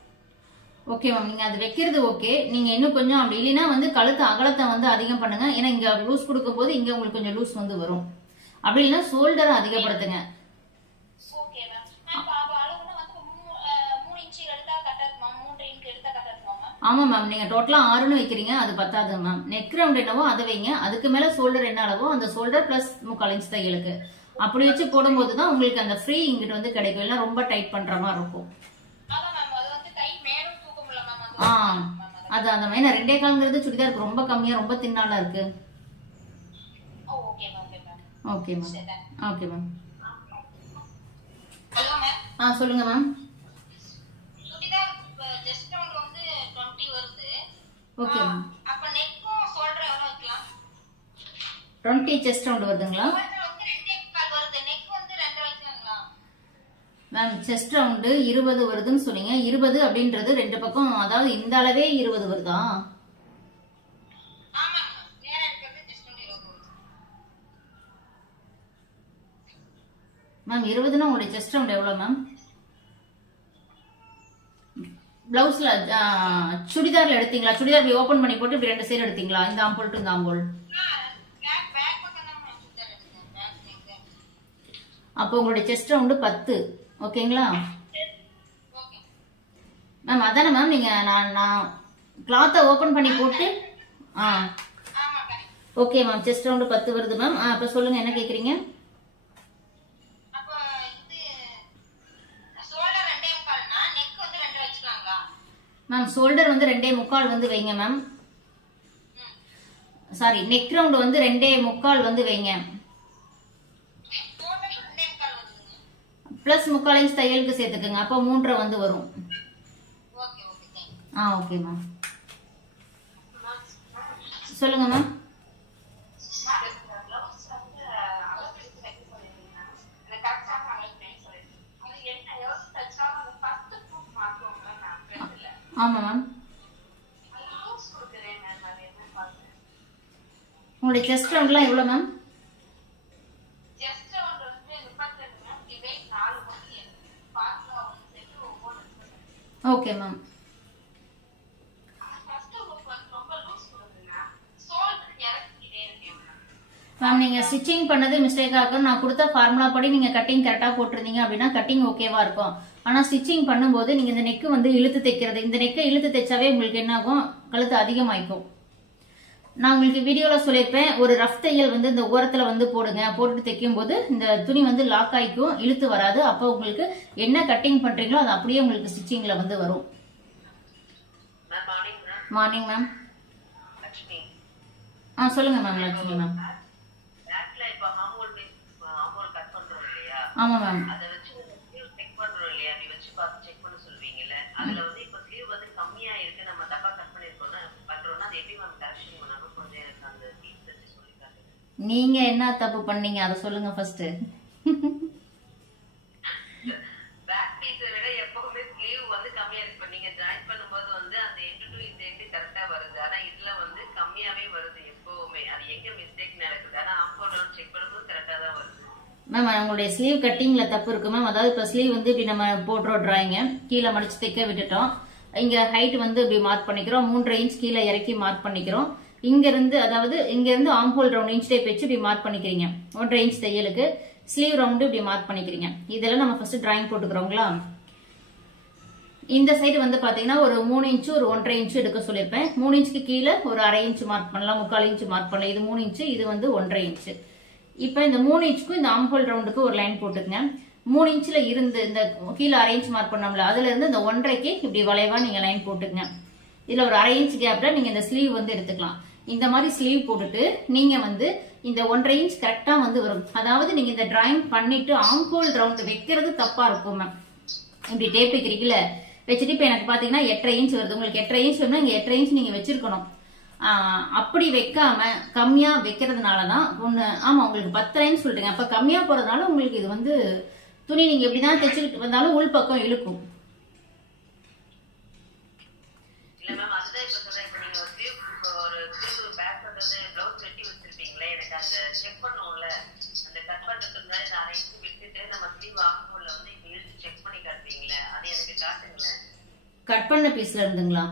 ஓகே மேம், நீங்க அது வைக்கிறது ஓகே. நீங்க இன்னும் கொஞ்சம் அப்படி இல்லைன்னா வந்து கழுத்து அகலத்தை வந்து அதிகம் பண்ணுங்க. ஏன்னா இங்க லூஸ் கொடுக்கும் போது இங்க உங்களுக்கு கொஞ்சம் லூஸ் வந்து வரும். அப்படி இல்லைன்னா ஷோல்டரை அதிகப்படுத்துங்க. Okay ma'am. மேம் அளவுனா வந்து 3 இன்ச் எடுத்தா கரெக்டா இருக்கு மேம். 3 இன்ச் எடுத்தா ஆமா மேம், நீங்க டோட்டலா 6ன்னு வைக்கிறீங்க, அது பத்தாது மேம். நெக் ரவுண்ட் என்னவோ அதை வைங்க, அதுக்கு மேல ஷோல்டர் என்ன அளவோ அந்த ஷோல்டர் பிளஸ் 3/4 இன்ச் தையலுக்கு அப்படி வச்சு போடும்போது தான் உங்களுக்கு அந்த ஃப்ரீ இங்கிட்டு வந்து கிடைக்கும். இல்ல ரொம்ப டைட் பண்ற மாதிரி இருக்கும். அது அந்த மாதிரி 2.25 சுடிதாருக்கு ரொம்ப கம்மியா, ரொம்ப தின்னால இருக்கு. Okay ma'am. Okay ma'am. சொல்லுங்க மேம். Okay ma'am. அப்ப நெக்கும் ஷோல்டர் எவ்வளவு வைக்கலாம்? 20 செஸ்ட் ரவுண்ட் வருதுங்களா மேம்? செஸ்ட் ரவுண்டு 20 வருதுன்னு சொன்னீங்க. 20 அப்படின்றது 2 பக்கம், அதாவது இந்த அளவே 20 வருதா? மேம் 20னா உங்களுடைய செஸ்ட் ரவுண்ட் எவ்வளவு மேம்? பிளவுஸ்ல சுடிதார்ல எடுத்தீங்களா? சுடிதார் இப்படி ஓபன் பண்ணி போட்டு இப்படி 2 சைடு எடுத்தீங்களா? இந்த ஆம்போல் டு இந்த ஆம்போல். அப்போ உங்களுடைய செஸ்ட் ரவுண்டு 10. ஓகேங்களா மேம்? அதானே மேம், நீங்க நான் கிளாத்தை ஓபன் பண்ணி போட்டு ஓகே மேம். செஸ்ட் ரவுண்டு 10 வருது மேம். அப்ப சொல்லுங்க, என்ன கேக்குறீங்க? மேம் ஷோல்டர் வந்து 2.25 வந்து வைங்க மேம். சாரி, நெக் ரவுண்ட் வந்து 2.25 வந்து வைங்க. பிளஸ் 3/4 இன்ச் தையலுக்கு சேர்த்துக்குங்க, அப்போ 3.5 வந்து வரும். Okay ma'am. சொல்லுங்க மேம். ஆமா மேம். உங்களுடைய செஸ்ட் ரவுண்ட்லாம் எவ்வளவு மேம்? Okay ma'am. மேம் நீங்க ஸ்டிச்சிங் பண்ணது மிஸ்டேக்கா இருக்கும். நான் கொடுத்த ஃபார்முலா படி நீங்க கட்டிங் கரெக்டா போட்டிருந்தீங்க அப்படின்னா கட்டிங் ஓகேவா இருக்கும். ஆனா ஸ்டிச்சிங் பண்ணும்போது நீங்க இந்த நெக்கு வந்து இழுத்து தைக்கிறது, இந்த நெக்கை இழுத்து தைச்சாவே உங்களுக்கு என்ன ஆகும், கழுத்து அதிகமாயிக்கும். நான் உங்களுக்கு வீடியோல சொல்லியிருப்பேன், ஒரு ரஃப் தையல் வந்து இந்த ஓரத்துல வந்து போடுங்க, போட்டுட்டு தைக்கும் போது இந்த துணி வந்து லாக் ஆயிக்கும், இழுத்து வராது. அப்போ உங்களுக்கு என்ன கட்டிங் பண்றீங்களோ அது அப்படியே உங்களுக்கு ஸ்டிச்சிங்ல வந்து வரும். Morning ma'am. சொல்லுங்க மேம். லட்சுமி மேம். ஆமா மேம். நீங்க என்ன தப்பு பண்ணீங்க அதை சொல்லுங்க ஃபர்ஸ்ட். பேக் பீஸ் விட எப்பவுமே ஸ்லீவ் வந்து கம்மியா இருக்கு. நீங்க ஜாயின் பண்ணும்போது வந்து அந்த எண்ட் டு இந்த எண்ட் கரெக்டா வருது, ஆனா இதுல வந்து கம்மியாவே வருது எப்பவுமே. அது எங்க மிஸ்டேக் நடக்குது? ஆனா ஆம்போல் செக் பண்ணும்போது கரெக்டா தான் வருது. மேம் உங்களுடைய ஸ்லீவ் கட்டிங்ல தப்பு இருக்கு மேம். அதாவது இப்ப ஸ்லீவ் வந்து இப்படி நம்ம போடுறோம், டிராயிங்க கீழே மடிச்சு தைக்க விட்டுட்டோம். இங்க ஹைட் வந்து இப்படி மார்க் பண்ணிக்கிறோம், 3.5 இன்ச் கீழே இறக்கி மார்க் பண்ணிக்கிறோம். இங்க இருந்து, அதாவது இங்க இருந்து ஆம்போல் ரவுண்ட் இன்ச் டேப் வச்சு இப்படி மார்க் பண்ணிக்கிறீங்க. 1.5 இன்ச் தையலுக்கு ஸ்லீவ் ரவுண்டு இப்படி மார்க் பண்ணிக்கிறீங்க. இதெல்லாம் நம்ம ஃபர்ஸ்ட் டிராயிங் போட்டுக்கிறோங்களா? இந்த சைடு வந்து பாத்தீங்கன்னா ஒரு 3 இன்ச் ஒரு 1.5 இன்ச் எடுக்க சொல்லியிருப்பேன். 3 இன்ச்சுக்கு கீழே ஒரு 1/2 இன்ச் மார்க் பண்ணலாம், 3/4 இன்ச் மார்க் பண்ணலாம். இது 3 இன்ச், இது வந்து 1.5 இன்ச். இப்ப இந்த 3 இன்ச்சுக்கும் இந்த ஆம்போல் ரவுண்டுக்கு ஒரு லைன் போட்டுக்கங்க. 3 இன்ச்ல இருந்து இந்த கீழே 1/2 இன்ச் மார்க் பண்ணோம்ல, அதுல இருந்து இந்த 1.5க்கு இப்படி வளைவா நீங்க லைன் போட்டுக்கங்க. இதுல ஒரு 1/2 இன்ச் கேப்ல நீங்க இந்த ஸ்லீவ் வந்து எடுத்துக்கலாம். இந்த மாதிரி ஸ்லீவ் போட்டுட்டு நீங்க வந்து இந்த 1.5 இன்ச் கரெக்டா வந்து வரும். அதாவது நீங்க இந்த டிராயிங் பண்ணிட்டு ஆம்போல் ரவுண்ட் வைக்கிறது தப்பா இருக்கும் மேம். இப்படி டேப் வைக்கிறீங்கல்ல, வச்சுட்டு இப்ப எனக்கு பாத்தீங்கன்னா 8.5 இன்ச் வருது. உங்களுக்கு 8.5 இன்ச் வேணும்னா இங்க 8.5 இன்ச் நீங்க வச்சிருக்கணும். அப்படி வைக்காம கம்மியா வைக்கிறதுனாலதான் ஒண்ணு. ஆமா, உங்களுக்கு 10.5 சொல்றீங்க, அப்ப கம்மியா போறதுனால உங்களுக்கு இது வந்து துணி நீங்க எப்படிதான் தைச்சுக்கிட்டு வந்தாலும் உள் பக்கம் இழுக்கும். கட் பண்ண பீஸ்ல இருந்துங்களா?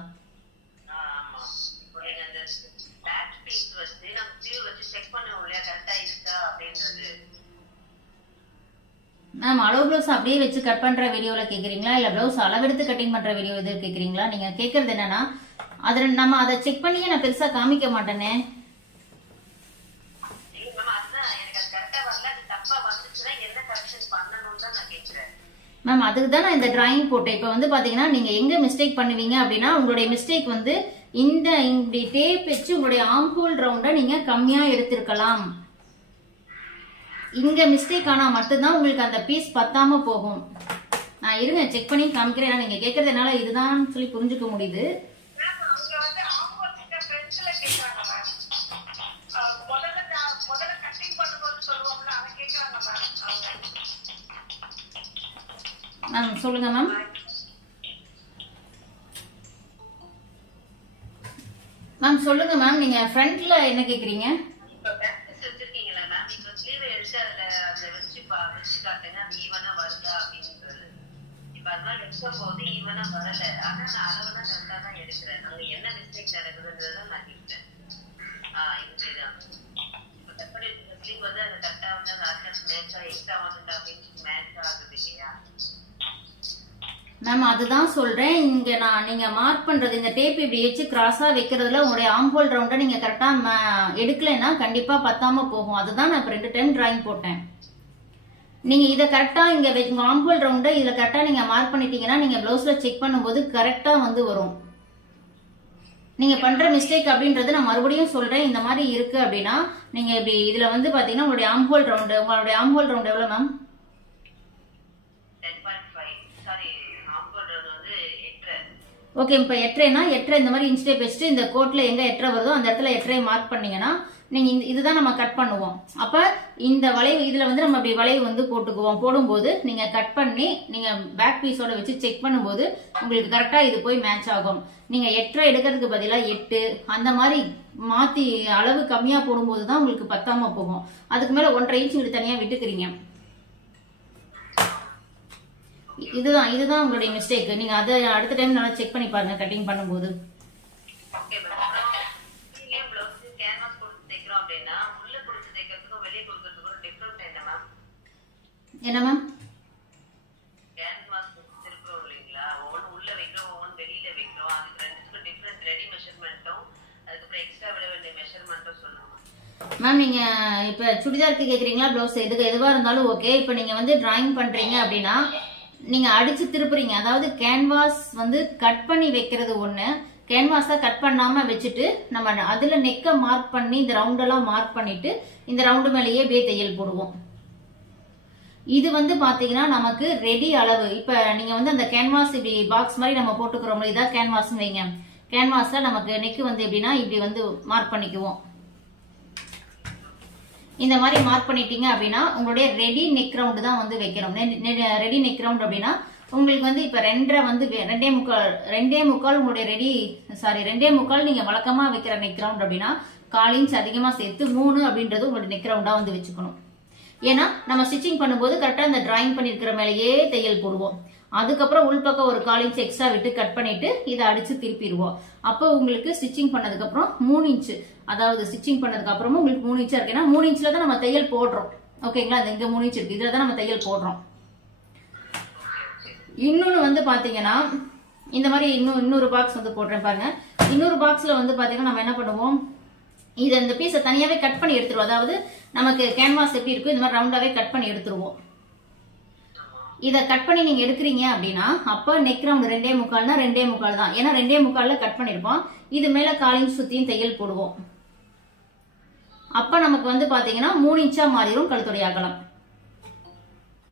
மேம் அளவு பிளவுஸ் அப்படியே வச்சு கட் பண்ற வீடியோல கேக்குறீங்களா, இல்ல பிளவுஸ் அளவெடுத்து கட்டிங் பண்ற வீடியோ எது கேக்குறீங்களா? நீங்க கேக்குறது என்னன்னா, அதுல நம்ம அதை செக் பண்ணியே நான் பெருசா காமிக்க மாட்டேனே. மேம் அதுக்கு தான் நான் இந்த டிராயிங் போட்டேன். இப்போ வந்து பாத்தீங்கன்னா நீங்க எங்க மிஸ்டேக் பண்ணுவீங்க அப்படின்னா, உங்களுடைய மிஸ்டேக் வந்து இந்த டேப் வச்சு உங்களுடைய ஆம்பூல் ரவுண்ட நீங்க கம்மியா எடுத்திருக்கலாம். இங்க மிஸ்டேக் ஆனா மட்டும்தான் உங்களுக்கு அந்த பீஸ் பத்தாம போகும். நான் இருங்க செக் பண்ணி காமிக்கிறேன். ஏன்னா நீங்க கேட்கறது என்னால இதுதான் சொல்லி புரிஞ்சுக்க முடியுது. மேம் சொல்லுங்க மேம். மேம் சொல்லுங்க மேம், நீங்க ஃப்ரண்ட்ல என்ன கேக்குறீங்க? மேம் அதுதான் சொல்றேன். இங்க நீங்க மார்க் பண்றது இந்த டேப் இப்படி வச்சு கிராஸா வைக்கிறதுல உங்களுடைய ஆம்போல் ரவுண்ட நீங்க கரெக்டா எடுக்கலைன்னா கண்டிப்பா பத்தாம போகும். அதுதான் நான் 2 டைம் டிராயிங் போட்டேன். நீங்க இதை கரெக்டா இங்க உங்க ஆம்போல் ரவுண்ட இதுல கரெக்டா நீங்க மார்க் பண்ணிட்டீங்கன்னா நீங்க பிளவுஸ்ல செக் பண்ணும்போது கரெக்டா வந்து வரும். நீங்க பண்ற மிஸ்டேக் அப்படின்றது நான் மறுபடியும் சொல்றேன். இந்த மாதிரி இருக்கு அப்படின்னா நீங்க இப்படி இதுல வந்து பாத்தீங்கன்னா உங்களுடைய ஆம்போல் ரவுண்ட் எவ்வளவு மேம்? ஓகே, இப்ப 8 இந்த மாதிரி இன்ச் டேப் வச்சுட்டு இந்த கோட்ல எங்க 8 வருதோ அந்த இடத்துல 8 மார்க் பண்ணீங்கன்னா நீங்க இதுதான் நம்ம கட் பண்ணுவோம். அப்ப இந்த வளைவு இதுல வந்து நம்ம அப்படி வளைவு வந்து போட்டுக்குவோம். போடும்போது நீங்க கட் பண்ணி நீங்க பேக் பீஸோட வச்சு செக் பண்ணும்போது உங்களுக்கு கரெக்டா இது போய் மேட்ச் ஆகும். நீங்க 8 எடுக்கிறதுக்கு பதிலா 8 அந்த மாதிரி மாத்தி அளவு கம்மியா போடும்போது தான் உங்களுக்கு பத்தாம போகும். அதுக்கு மேல 1.5 இன்ச் இப்படி தனியா விட்டுக்கிறீங்க. இதுதான் உங்களுடைய மிஸ்டேக். நீங்க அதை அடுத்த டைம் நல்லா செக் பண்ணி பாருங்க கட்டிங் பண்ணும்போது. என்ன மேம்? மேம் நீங்க இப்ப சுடிதாருக்கு கேக்குறீங்களா பிளவுஸ் எதுவா இருந்தாலும் ஓகே. இப்ப நீங்க வந்து டிராயிங் பண்றீங்க அப்படின்னா நீங்க அடிச்சு திருப்புறீங்க. அதாவது கேன்வாஸ் வந்து கட் பண்ணி வைக்கிறது ஒண்ணு, கேன்வாஸா கட் பண்ணாம வச்சுட்டு நம்ம அதுல நெக்க மார்க் பண்ணி இந்த ரவுண்டெல்லாம் மார்க் பண்ணிட்டு இந்த ரவுண்டு மேலேயே அப்படியே தையல் போடுவோம். இது வந்து பாத்தீங்கன்னா நமக்கு ரெடி அளவு. இப்ப நீங்க வந்து அந்த கேன்வாஸ் இப்படி பாக்ஸ் மாதிரி நம்ம போட்டுக்கிறோம், இதான் கேன்வாஸ் வைங்க. கேன்வாஸ்ல நமக்கு நெக் வந்து எப்படின்னா இப்படி வந்து மார்க் பண்ணிக்குவோம். இந்த மாதிரி மார்க் பண்ணிட்டீங்க அப்படின்னா உங்களுடைய ரெடி நெக் ரவுண்ட் தான் வந்து வைக்கிறோம். ரெடி நெக் ரவுண்ட் அப்படின்னா உங்களுக்கு வந்து இப்ப 2.5 வந்து 2.25 உங்களுடைய 2.25 நீங்க வழக்கமா வைக்கிற நெக் ரவுண்ட் அப்படின்னா 1/4 இன்ச் அதிகமா சேர்த்து 3 அப்படின்றது உங்களுடைய நெக் ரவுண்டா வந்து வச்சுக்கணும். ஏன்னா நம்ம ஸ்டிச்சிங் பண்ணும்போது கரெக்டா இந்த டிராயிங் பண்ணிருக்கிற மேலேயே தையல் போடுவோம். அதுக்கப்புறம் உள்பக்கம் ஒரு 1/4 இன்ச் எக்ஸ்ட்ரா விட்டு கட் பண்ணிட்டு இதை அடிச்சு திருப்பிடுவோம். அப்போ உங்களுக்கு ஸ்டிச்சிங் பண்ணதுக்கு அப்புறம் 3 இன்ச், அதாவது ஸ்டிச்சிங் பண்ணதுக்கு அப்புறமும் உங்களுக்கு 3 இன்ச்சா இருக்கு. ஏன்னா 3 இன்ச்ல தான் நம்ம தையல் போடுறோம். ஓகேங்களா? இங்க 3 இன்ச் இருக்கு, இதுல தான் நம்ம தையல் போடுறோம். இன்னொன்னு வந்து பாத்தீங்கன்னா இந்த மாதிரி இன்னொரு பாக்ஸ் வந்து போடுறேன் பாருங்க. இன்னொரு பாக்ஸ்ல வந்து பாத்தீங்கன்னா நம்ம என்ன பண்ணுவோம், இதை இந்த பீஸை தனியாவே கட் பண்ணி எடுத்துருவோம். அதாவது நமக்கு கேன்வாஸ் எப்படி இருக்கும் இந்த மாதிரி ரவுண்டாவே கட் பண்ணி எடுத்துருவோம். இதை கட் பண்ணி நீங்க எடுக்கிறீங்க அப்படின்னா அப்ப நெக் ரவுண்ட் 2.25 2.25 தான். ஏன்னா 2.25 கட் பண்ணிருப்போம். இது மேல 1/4 இன்ச் சுத்தியும் தையல் போடுவோம். அப்ப நமக்கு வந்து பாத்தீங்கன்னா 3 இன்ச்சா மாறிடும் கழுத்துடைய அகலம்.